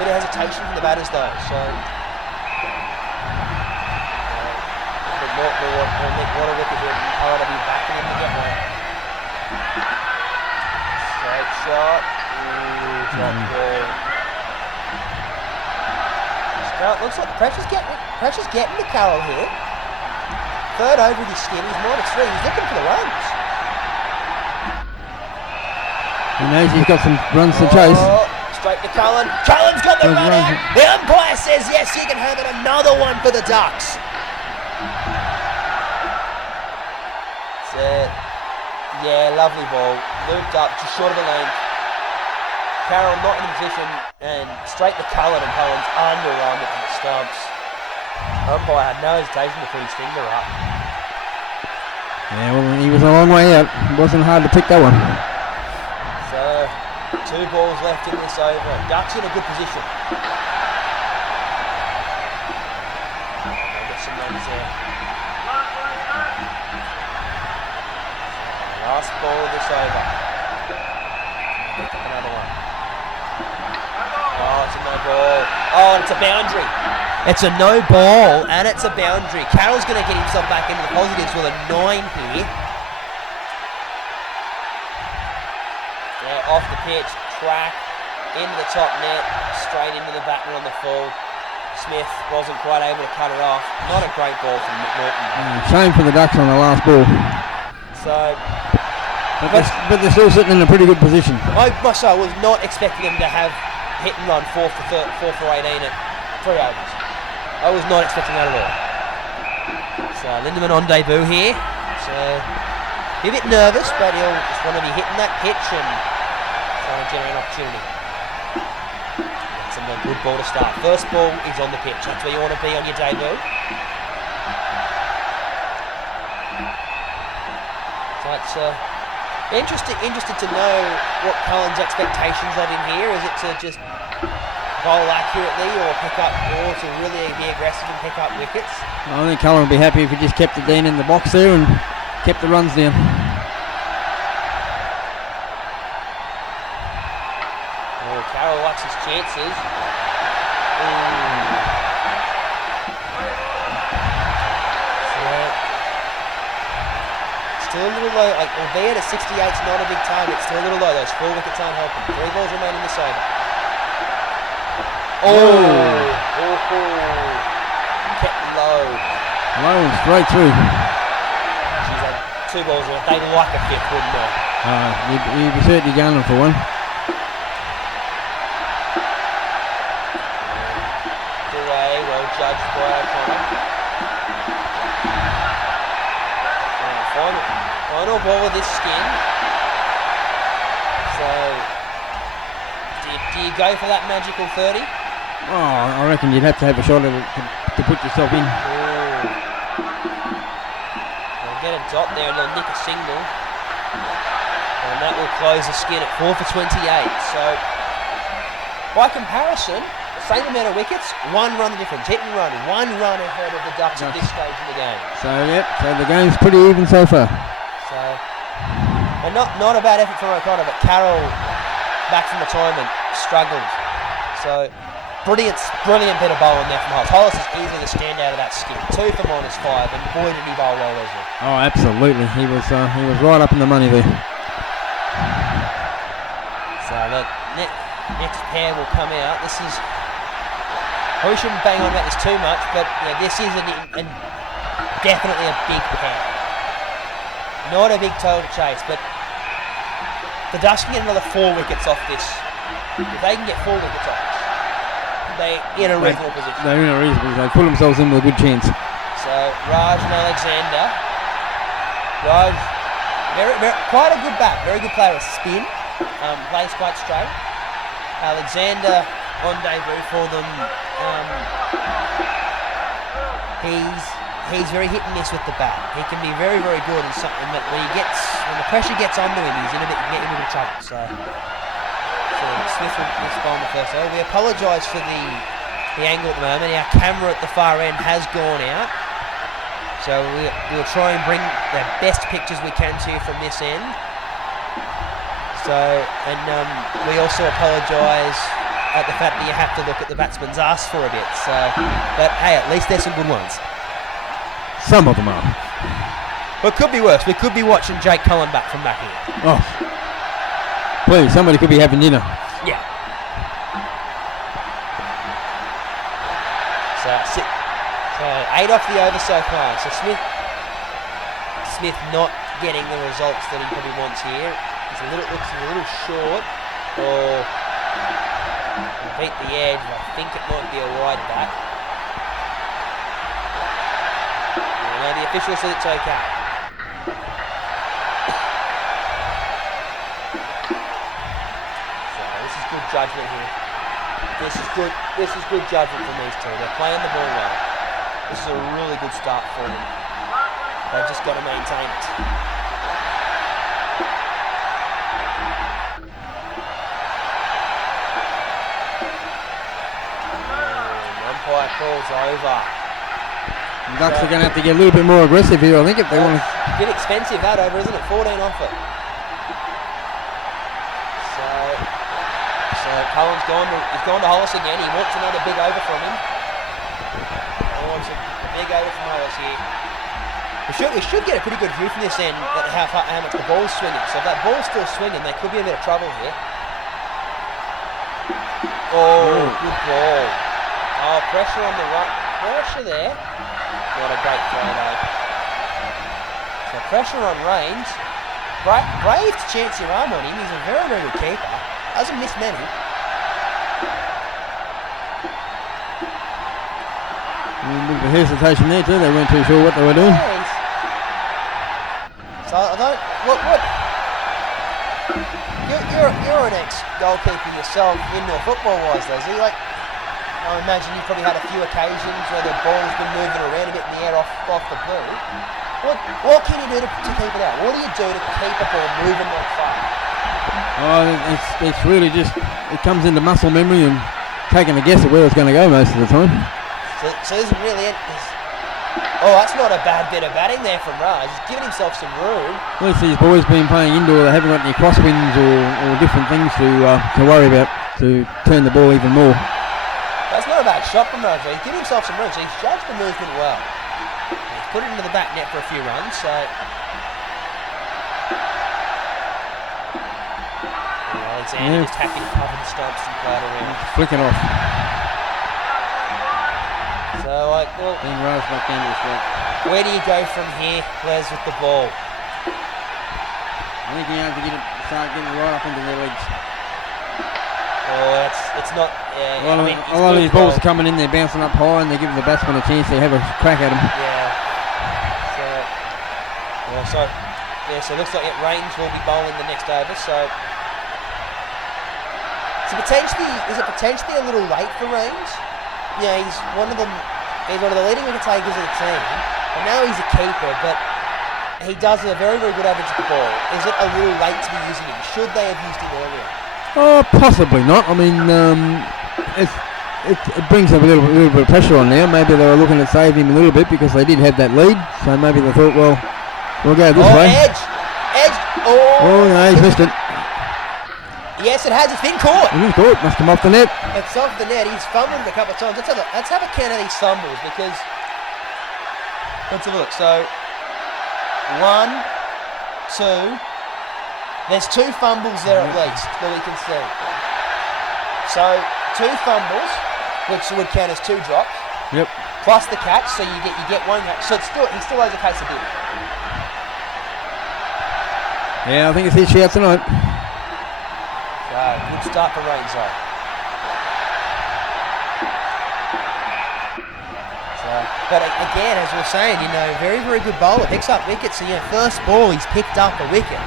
Bit of hesitation from the batters though, so what a wicket here. Power to be backing him to get one. Straight shot. Ooh, drop ball. Looks like the pressure's getting to Carroll here. Third over with his skin, he's -3. He's looking for the runs. He knows he's got some runs to chase. Straight to Cullen. Cullen's got the run out. The umpire says yes, he can have it. Another one for the Ducks. Yeah, lovely ball. Looped up, just short of the length. Carroll not in the position, and straight to Cullen, and Cullen's underarmed it to the stumps. Umpire had no hesitation to put his finger up. Yeah, well, he was a long way out. It wasn't hard to pick that one. So, 2 balls left in this over. Ducks in a good position. They'll get some runs there. Last ball of this over. Another one. Oh, it's a no ball. Oh, and it's a boundary. It's a no ball and it's a boundary. Carroll's going to get himself back into the positives with a 9 here. Yeah, off the pitch, track, into the top net, straight into the batter on the full. Smith wasn't quite able to cut it off. Not a great ball from McNaughton. Shame for the Ducks on the last ball. So... But they're still sitting in a pretty good position. I myself was not expecting them to have hit and run 4 for 18 at 3 overs. I was not expecting that at all. So Lindemann on debut here. So a bit nervous, but he'll just want to be hitting that pitch and trying to generate an opportunity. That's a good ball to start. First ball is on the pitch. That's where you want to be on your debut. So it's interested to know what Cullen's expectations of him here. Is it to just bowl accurately or pick up, or to really be aggressive and pick up wickets? I think Cullen would be happy if he just kept it down in the box there and kept the runs down. Oh, Carroll likes his chances. Still a little low, albeit a 68's not a big target, still a little low. Those 4 wickets aren't helping. 3 balls remain in this over. Kept low. Low and straight through. She's had 2 balls in it. They'd like a 5th, wouldn't they? You'd be certainly going for one. Delay, well judged by O'Connor. Final ball with this skin. So, do you go for that magical 30? Oh, I reckon you'd have to have a shot at it to put yourself in. They'll get a dot there and they'll nick a single. And that will close the skin at 4 for 28. So, by comparison, the same amount of wickets, 1 run the difference. Hit and run, 1 run ahead of the Ducks at this stage in the game. So, so the game's pretty even so far. So, and not a bad effort from O'Connor, but Carroll, back from retirement, struggled. So, brilliant bit of bowling there from Hollis. Hollis is easily the standout of that skin. 2 for -5, and boy did he bowl well, Leslie. Oh, absolutely. He was right up in the money there. So the next pair will come out. This is, probably shouldn't bang on about this too much, but yeah, this is definitely a big pair. Not a big total to chase, but the Ducks can get another 4 wickets off this. If they can get 4 wickets off this, they're in a reasonable position. They're in a reasonable position. They put themselves in with a good chance. So Raj and Alexander. Raj, quite a good bat, very good player. A spin, plays quite straight. Alexander on debut for them. He's very hit and miss with the bat. He can be very, very good in something, but when the pressure gets onto him, he's get in a bit of trouble. So Smith will spawn the first over. We apologise for the the angle at the moment. Our camera at the far end has gone out. So we'll try and bring the best pictures we can to you from this end. So, and we also apologise at the fact that you have to look at the batsman's ass for a bit. So, but hey, at least there's some good ones. Some of them are. But it could be worse. We could be watching Jake Cullen back from back here. Oh, please, somebody could be having dinner. Yeah. So 8 off the over so far. So Smith not getting the results that he probably wants here. Looks a little short. Or beat the edge. I think it might be a wide back. No, the official said it's okay. So this is good judgment here. This is good judgment from these two. They're playing the ball well. This is a really good start for them. They've just got to maintain it. Umpire calls over. The Ducks are going to have to get a little bit more aggressive here, I think, if they want to. A bit expensive that over, isn't it? 14 off it. So Cullen's he's gone to Hollis again. He wants another big over from him. He wants a big over from Hollis here. We should get a pretty good view from this end at how much the ball's swinging. So if that ball's still swinging, they could be in a bit of trouble here. Oh, good ball. Oh, pressure on the right. Pressure there. Not a great throw though. So pressure on range. Brave to chance your arm on him. He's a very, very good keeper. Doesn't miss many. A bit of a hesitation there too. They weren't too sure what they were doing. So I don't. What? You're an ex-goalkeeper yourself, indoor football-wise, though. So I imagine you've probably had a few occasions where the ball's been moving around a bit in the air off the blue. What can you do to keep it out? What do you do to keep a ball moving like fire? Oh, it's really just, it comes into muscle memory and taking a guess at where it's going to go most of the time. So this is really it. Oh, that's not a bad bit of batting there from Raj. He's giving himself some room. At least these boys been playing indoor. They haven't got any crosswinds or different things to worry about to turn the ball even more. That's not a bad shot from Raj. He's giving himself some room, so he's judged the movement well. He's put it into the back net for a few runs, so... Alexander just happy to cover the stumps and play it around. Flicking off. So, being Raj back down to the slot. Where do you go from here, Les, with the ball? I think you have to start getting it right up into their legs. Oh, it's not... a lot of these balls are coming in, they're bouncing up high and they're giving the batsman a chance to have a crack at them. Yeah. So it looks like Rains will be bowling the next over, so... is it potentially a little late for Rains? Yeah, he's one of the leading wicket takers of the team. I know he's a keeper, but he does a very, very good average at the ball. Is it a little late to be using him? Should they have used him earlier? Oh, possibly not. I mean, it brings up a little bit of pressure on now. Maybe they were looking to save him a little bit because they did have that lead. So maybe they thought, well, we'll go this way. Edge! Oh, no, he's missed it. Yes, it has. It's been caught. It is caught. Must come off the net. It's off the net. He's fumbled it a couple of times. Let's have a count of these fumbles because... Let's have a look. So, 1, 2... There's 2 fumbles there at least that we can see. So, 2 fumbles, which would count as 2 drops. Yep. Plus the catch, so you get 1 catch. So he still has a case of beer. Yeah, I think it's his shout tonight. So, good start for Rains though. But again, as we were saying, very, very good bowler. Picks up wickets. So, first ball, he's picked up a wicket.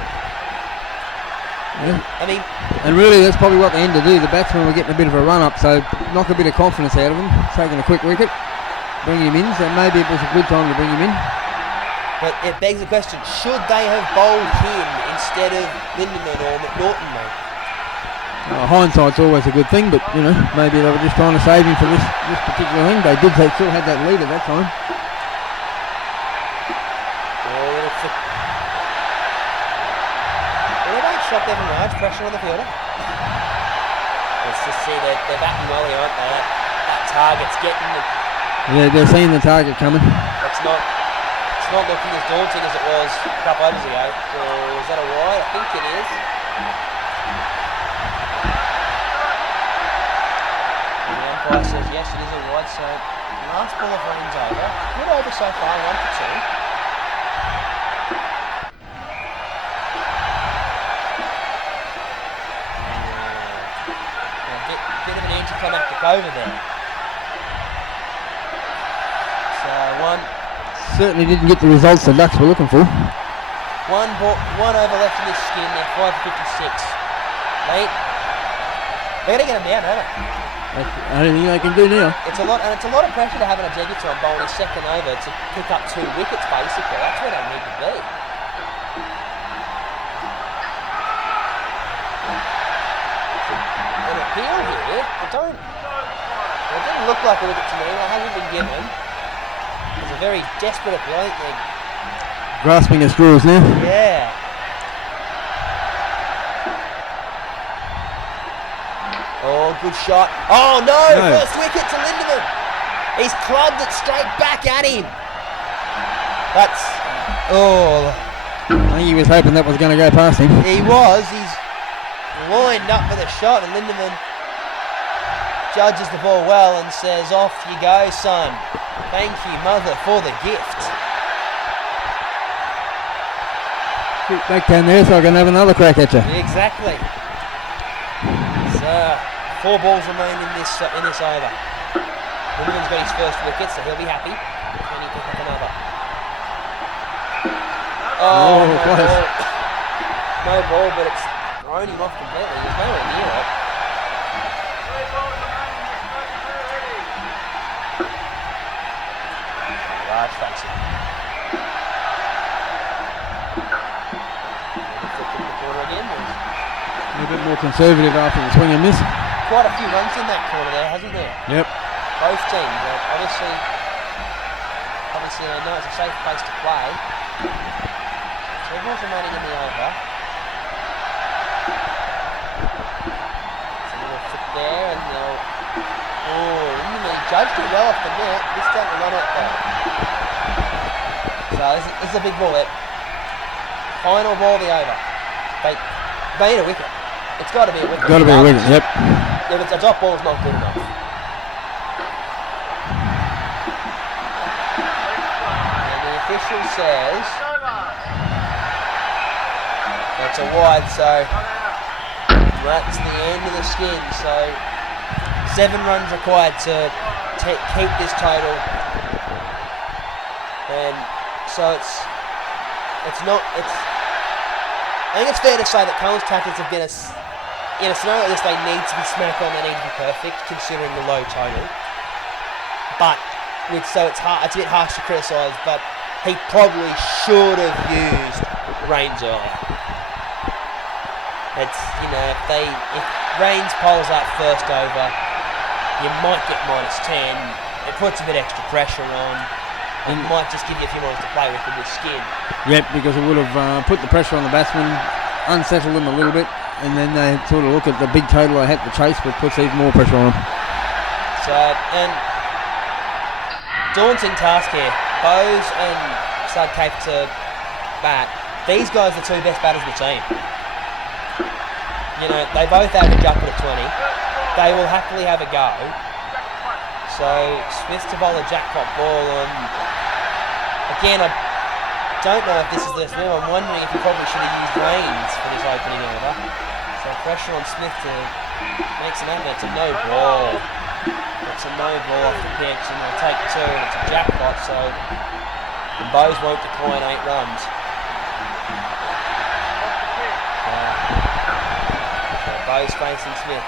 Yeah. I mean... And really, that's probably what they end to do. The batsmen were getting a bit of a run-up, so knock a bit of confidence out of him. Taking a quick wicket, bring him in. So maybe it was a good time to bring him in. But it begs the question, should they have bowled him instead of Lindemann or McNaughton, mate? Hindsight's always a good thing, but you know, maybe they were just trying to save him for this particular thing. They still had that lead at that time. Shot there from large pressure on the fielder. Let's just see that they're batting well here, aren't they? That target's getting the... Yeah, they're seeing the target coming. It's not looking as daunting as it was a couple overs ago. Is that a wide? I think it is. And the umpire says yes, it is a wide. So last ball of rain's over. Good over so far, 1 for 2. Bit of an anticlimactic over there. So certainly didn't get the results the Ducks were looking for. One over left in this skin. They're 5 for 56. They're going to get them down, aren't they? I don't think they can do now. It's a lot of pressure to have a debutant bowling his second over to pick up 2 wickets. Basically, that's where they need to be. Appeal here. It didn't look like a wicket to me. It hasn't been given. It's a very desperate appeal. I think they're grasping at straws now. Yeah. Oh, good shot. Oh no! First wicket to Lindemann. He's clubbed it straight back at him. That's I think he was hoping that was going to go past him. He was. He's lined up for the shot, and Lindemann judges the ball well and says, "Off you go, son. Thank you, mother, for the gift." Get back down there so I can have another crack at you. Exactly. So 4 balls remain in this over. Lindemann's got his first wicket, so he'll be happy. Can he pick up another? Oh, no close. ball. No ball, but it's thrown him off completely. He's nowhere near it. Large facing. Flipping the corner again. A little bit more conservative after the swing and miss. Quite a few runs in that corner there, hasn't there? Yep. Both teams, obviously I know it's a safe place to play. 2 balls remaining in the over. It's a little flip there, and they'll... he judged it well off the net. This doesn't run it though. So this is a big ball. Final ball of the over. They need a wicket. It's got to be a wicket. Got to be a wicket, yep. If it's a top ball, it's not good enough. And the official says it's a wide, so that's the end of the skin. So 7 runs required to keep this total, and so I think it's fair to say that Cullen's tactics have been in a scenario like this, they need to be smack on, they need to be perfect, considering the low total. But so it's a bit harsh to criticise, but he probably should have used Reigns earlier. It's, if Reigns pulls up first over, you might get -10. It puts a bit extra pressure on. It might just give you a few more to play with skin. Yep, because it would have put the pressure on the batsman, unsettled them a little bit, and then they sort of look at the big total they had to chase, but puts even more pressure on them. So, and daunting task here. Bowes and Sudcape to bat. These guys are the 2 best batters in the team. They both average up at 20. They will happily have a go. So Smith to bowl a jackpot ball, and again, I don't know if this is the best move. I'm wondering if he probably should have used Reigns for this opening over. So pressure on Smith to make some effort. It's a no ball. It's a no ball off the pitch, and they'll take 2, and it's a jackpot. So the Bowes won't decline 8 runs. Bowes facing Smith.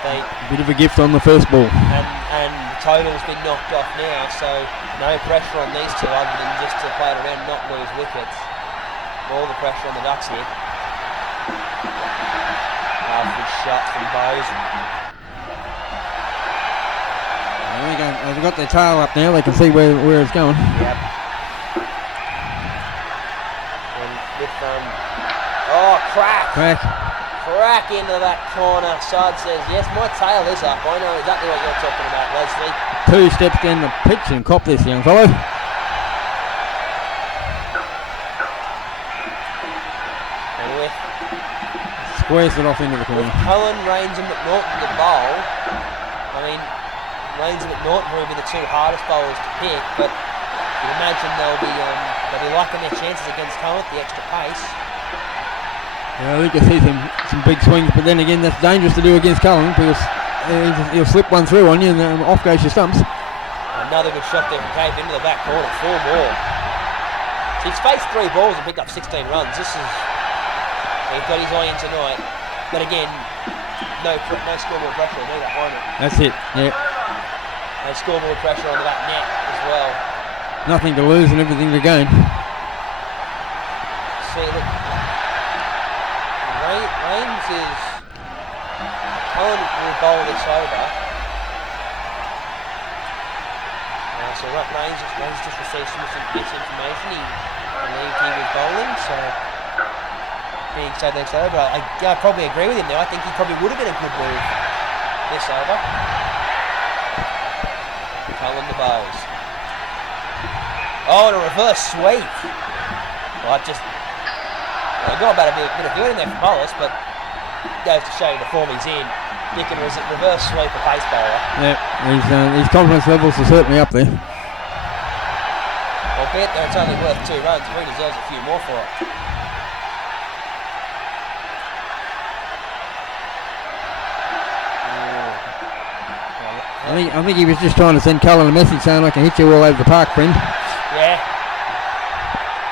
Bit of a gift on the first ball. And the total's been knocked off now, so no pressure on these 2 other than just to play it around and not lose wickets. All the pressure on the Ducks here. Lovely shot from Bowes. They've got their tail up now. They can see where it's going. Yep. And with crack into that corner. Side says, yes, my tail is up. I know exactly what you're talking about, Leslie. 2 steps down the pitch and cop this young fellow. And with squares it off into the corner. Cullen, Rains and McNaughton to bowl. I mean, Rains and McNaughton will be the 2 hardest bowlers to pick, but you imagine they'll be liking their chances against Cullen at the extra pace. Yeah, I think you see some big swings, but then again, that's dangerous to do against Cullen because he'll slip one through on you and off goes your stumps. Another good shot there from Cave into the back corner, 4 more. So he's faced 3 balls and picked up 16 runs. He's got his eye in tonight, but again, no scoreboard pressure either behind it. That's it, yeah. No scoreboard pressure on the back net as well. Nothing to lose and everything to gain. See, look, Rains is... Cullen will bowl this over. So Rains just received some misinformation. He believed he was bowling, so being said next over, I probably agree with him there. I think he probably would have been a good move this over. Cullen the bows. Oh, and a reverse sweep. Well, I got about a bit of good in there from Hollis, but goes to show you the form he's in. Dickon was a reverse sweep a pace bowler. Yeah, his confidence levels are certainly up there. Albeit though it's only worth 2 runs, he deserves a few more for it. I think he was just trying to send Cullen a message saying I can hit you all over the park, friend. Yeah.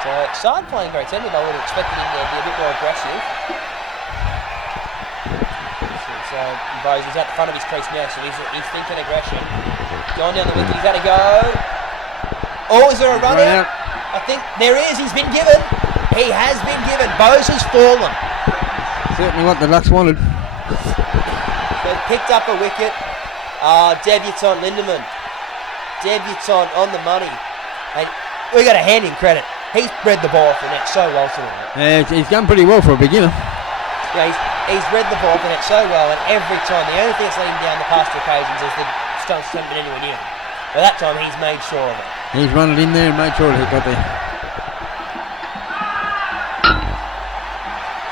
So Sard playing very tentative. I would have expected him to be a bit more aggressive. So Bowes is at the front of his crease now, so he's thinking aggression. Going down the wicket, he's had a go. Oh, is there a run out? I think there is. He's been given. He has been given. Bowes has fallen. Certainly what the Ducks wanted. So picked up a wicket. Debutant Lindemann. Debutant on the money. And we got to hand him credit. He's read the ball off the net so well tonight. Yeah, he's done pretty well for a beginner. Yeah, he's read the ball off the net so well, and every time, the only thing that's let him down the past 2 occasions is the stumps haven't been anywhere near him. But that time he's made sure of it. He's run it in there and made sure that he got there.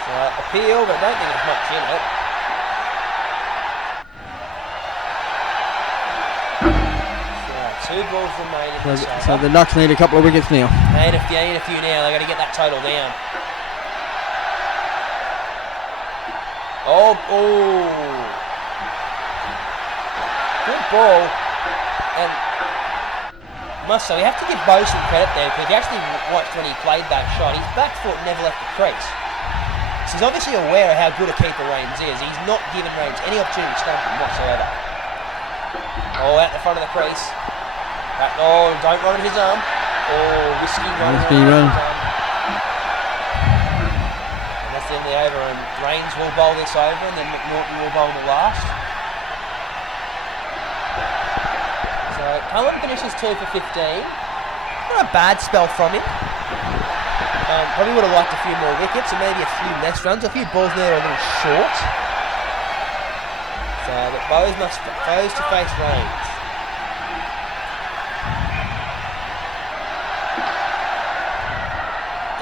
So appeal, but I don't think there's much in it. So 2 balls remaining. So the Ducks need a couple of wickets now. They need a few now. They've got to get that total down. Oh. Good ball. And must say, we have to give Bowes some credit there, because if you actually watched when he played that shot, his back foot never left the crease. So he's obviously aware of how good a keeper Rains is. He's not given Rains any opportunity to stump him whatsoever. Oh, out the front of the crease. Oh, don't run at his arm. Oh, risky run. And that's the end of the over, and Rains will bowl this over, and then McNaughton will bowl the last. So Cullen finishes 2 for 15. Not a bad spell from him. Probably would have liked a few more wickets and maybe a few less runs. A few balls there are a little short. So but Bowes to face Rains.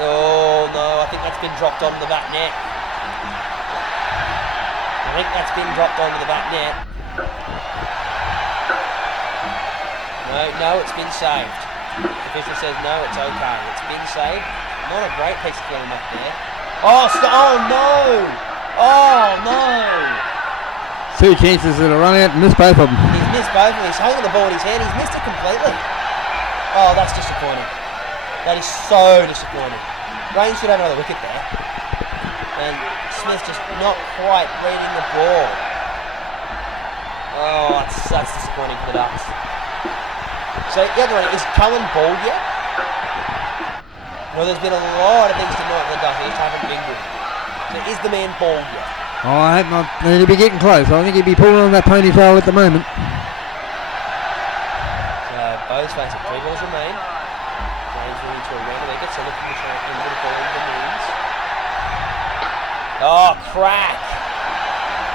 Oh no, I think that's been dropped onto the back net. No, it's been saved. The official says no, it's okay. It's been saved. Not a great piece of fielding up there. Oh no! Oh no! 2 chances that have run out and missed both of them. He's missed both of them. He's holding the ball in his hand. He's missed it completely. Oh, that's disappointing. That is so disappointing. Rains should have another wicket there. And Smith just not quite reading the ball. Oh, that's disappointing for the Ducks. So the other one, is Cullen bald yet? Well, there's been a lot of things tonight in the Ducks that just haven't been good. So is the man bald yet? Oh, I hope not. He'll be getting close. I think he'll be pulling on that ponytail at the moment. So Bo's facing 3 balls remain. James moving to a random wicket, so looking to try and put a ball in the knees. Oh, crack!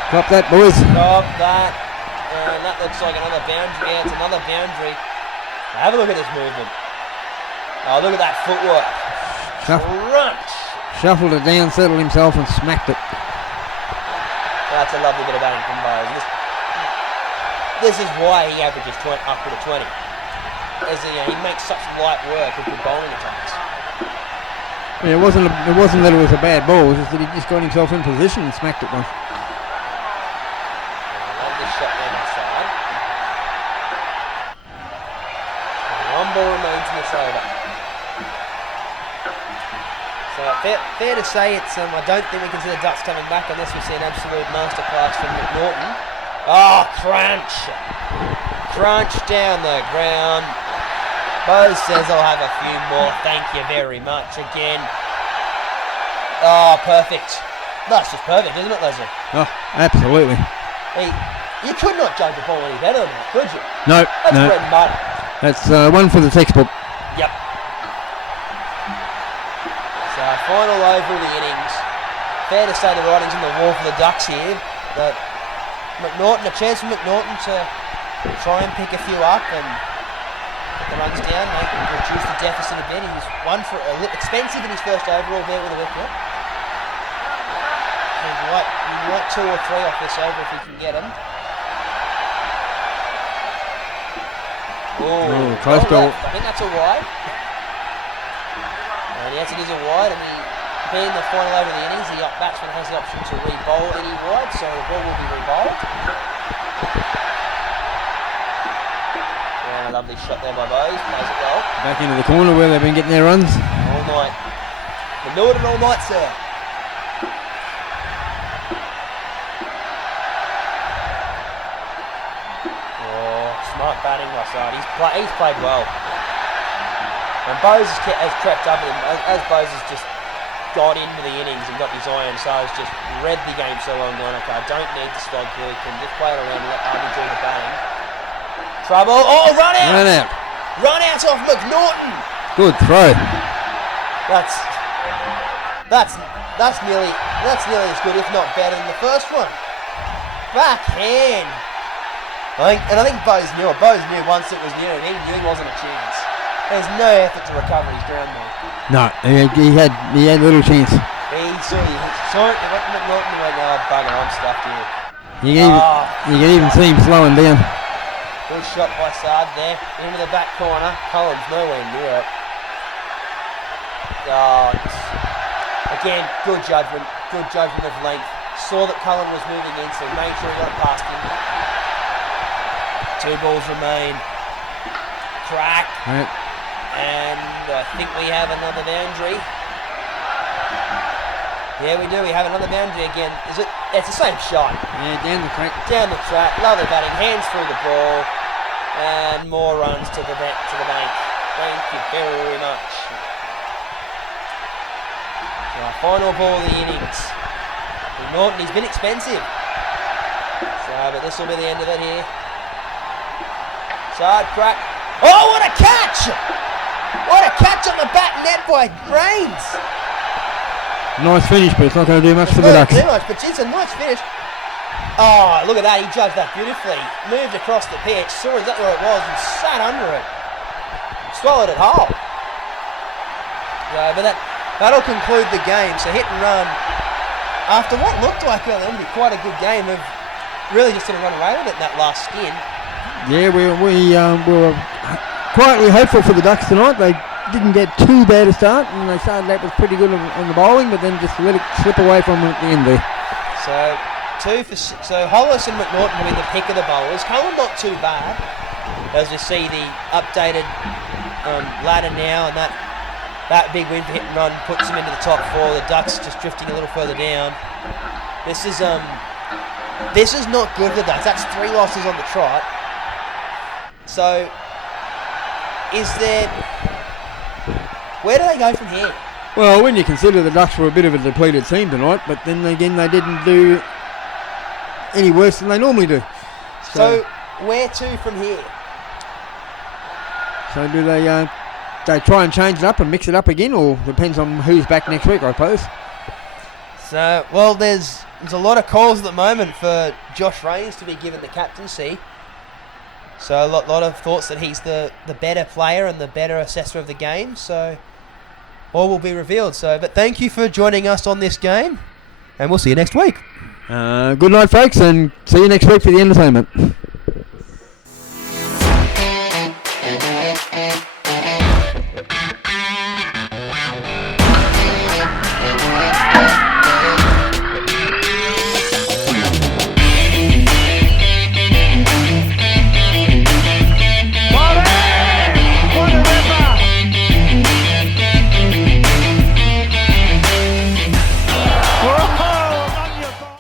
Drop that, boys. Stop that. And that looks like another boundary. Yeah, it's another boundary. Now have a look at this movement. Oh, look at that footwork. Crunch. Shuffled it down, settled himself and smacked it. That's a lovely bit of batting from Bowes. This is why he averages upward of 20. As he makes such light work of good bowling attacks. Yeah, it wasn't that it was a bad ball, it was just that he just got himself in position and smacked it once. Lovely shot there on the side. And 1 ball remains in this over. So fair to say it's I don't think we can see the Ducks coming back unless we see an absolute masterclass from McNaughton. Oh, crunch! Crunch down the ground. Bose says I'll have a few more. Thank you very much again. Oh, perfect. That's just perfect, isn't it, Leslie? Oh, absolutely. You could not judge a ball any better than that, could you? No, That's no. bread and butter. That's one for the textbook. Yep. So, final over of the innings. Fair to say the writing's on the wall for the Ducks here. But McNaughton, a chance for McNaughton to try and pick a few up and put the runs down, reduce the deficit a bit. He was one for expensive in his first overall there with a wicket. And you want 2 or 3 off this over if you can get them. Oh, close ball. I think that's a wide. And yes, it is a wide. And being the final over of the innings, the batsman has the option to re-bowl any wide, so the ball will be re-bowled. Yeah, lovely shot there by Bose. Plays it well. Back into the corner where they've been getting their runs. All night. We're doing it all night, sir. Smart batting by side. He's played well. And Bose has crept up with him, as Bose has just got into the innings and got his eye on, so has just read the game so well and gone, okay, I don't need to slog here, can just play it around and let Arby do the batting. Trouble. Oh, run out! Run out. Run out off McNaughton! Good throw. That's nearly as good, if not better than the first one. Backhand. I think Bose knew it. Bose knew once it was near him. He knew he wasn't a chance. There's no effort to recover his ground ball. No, he had little chance. He saw it. He went to McNaughton and went, oh, bugger, I'm stuffed here. You can even see him slowing down. Good shot by Sard there. Into the back corner. Collins nowhere near it. Oh, again, good judgment. Good judgment of length. Saw that Cullen was moving in, so made sure he got it past him. 2 balls remain. Crack. Right. And I think we have another boundary. Yeah, we do. We have another boundary again. Is it? It's the same shot. Yeah, down the track. Down the track. Lovely batting. Hands through the ball. And more runs to the bank. Thank you very much. So our final ball of the innings. Norton, he's been expensive. So, but this will be the end of it here. Side crack. Oh, what a catch! What a catch on the back net by Rains. Nice finish, but it's not going to do much for the Ducks. Too much, but it's a nice finish. Oh, look at that. He judged that beautifully. Moved across the pitch, saw exactly where it was, and sat under it. Swallowed it whole. But that'll conclude the game. So hit and run. After what looked like earlier on, quite a good game of really just going to run away with it in that last skin. Yeah, we were quietly hopeful for the Ducks tonight. They didn't get too bad a start, and they started out with pretty good on the bowling, but then just let it slip away from them at the end there. So Hollis and McNaughton will be the pick of the bowlers. Cullen not too bad, as we see the updated ladder now, and that big win for hit and run puts him into the top 4. The Ducks just drifting a little further down. This is not good for the Ducks. That's 3 losses on the trot. So, where do they go from here? Well, when you consider the Ducks were a bit of a depleted team tonight, but then again they didn't do any worse than they normally do. So where to from here? So do they try and change it up and mix it up again, or depends on who's back next week, I suppose. So, well, there's a lot of calls at the moment for Josh Raines to be given the captaincy. So a lot of thoughts that he's the better player and the better assessor of the game. So all will be revealed. So, but thank you for joining us on this game, and we'll see you next week. Good night, folks, and see you next week for the entertainment.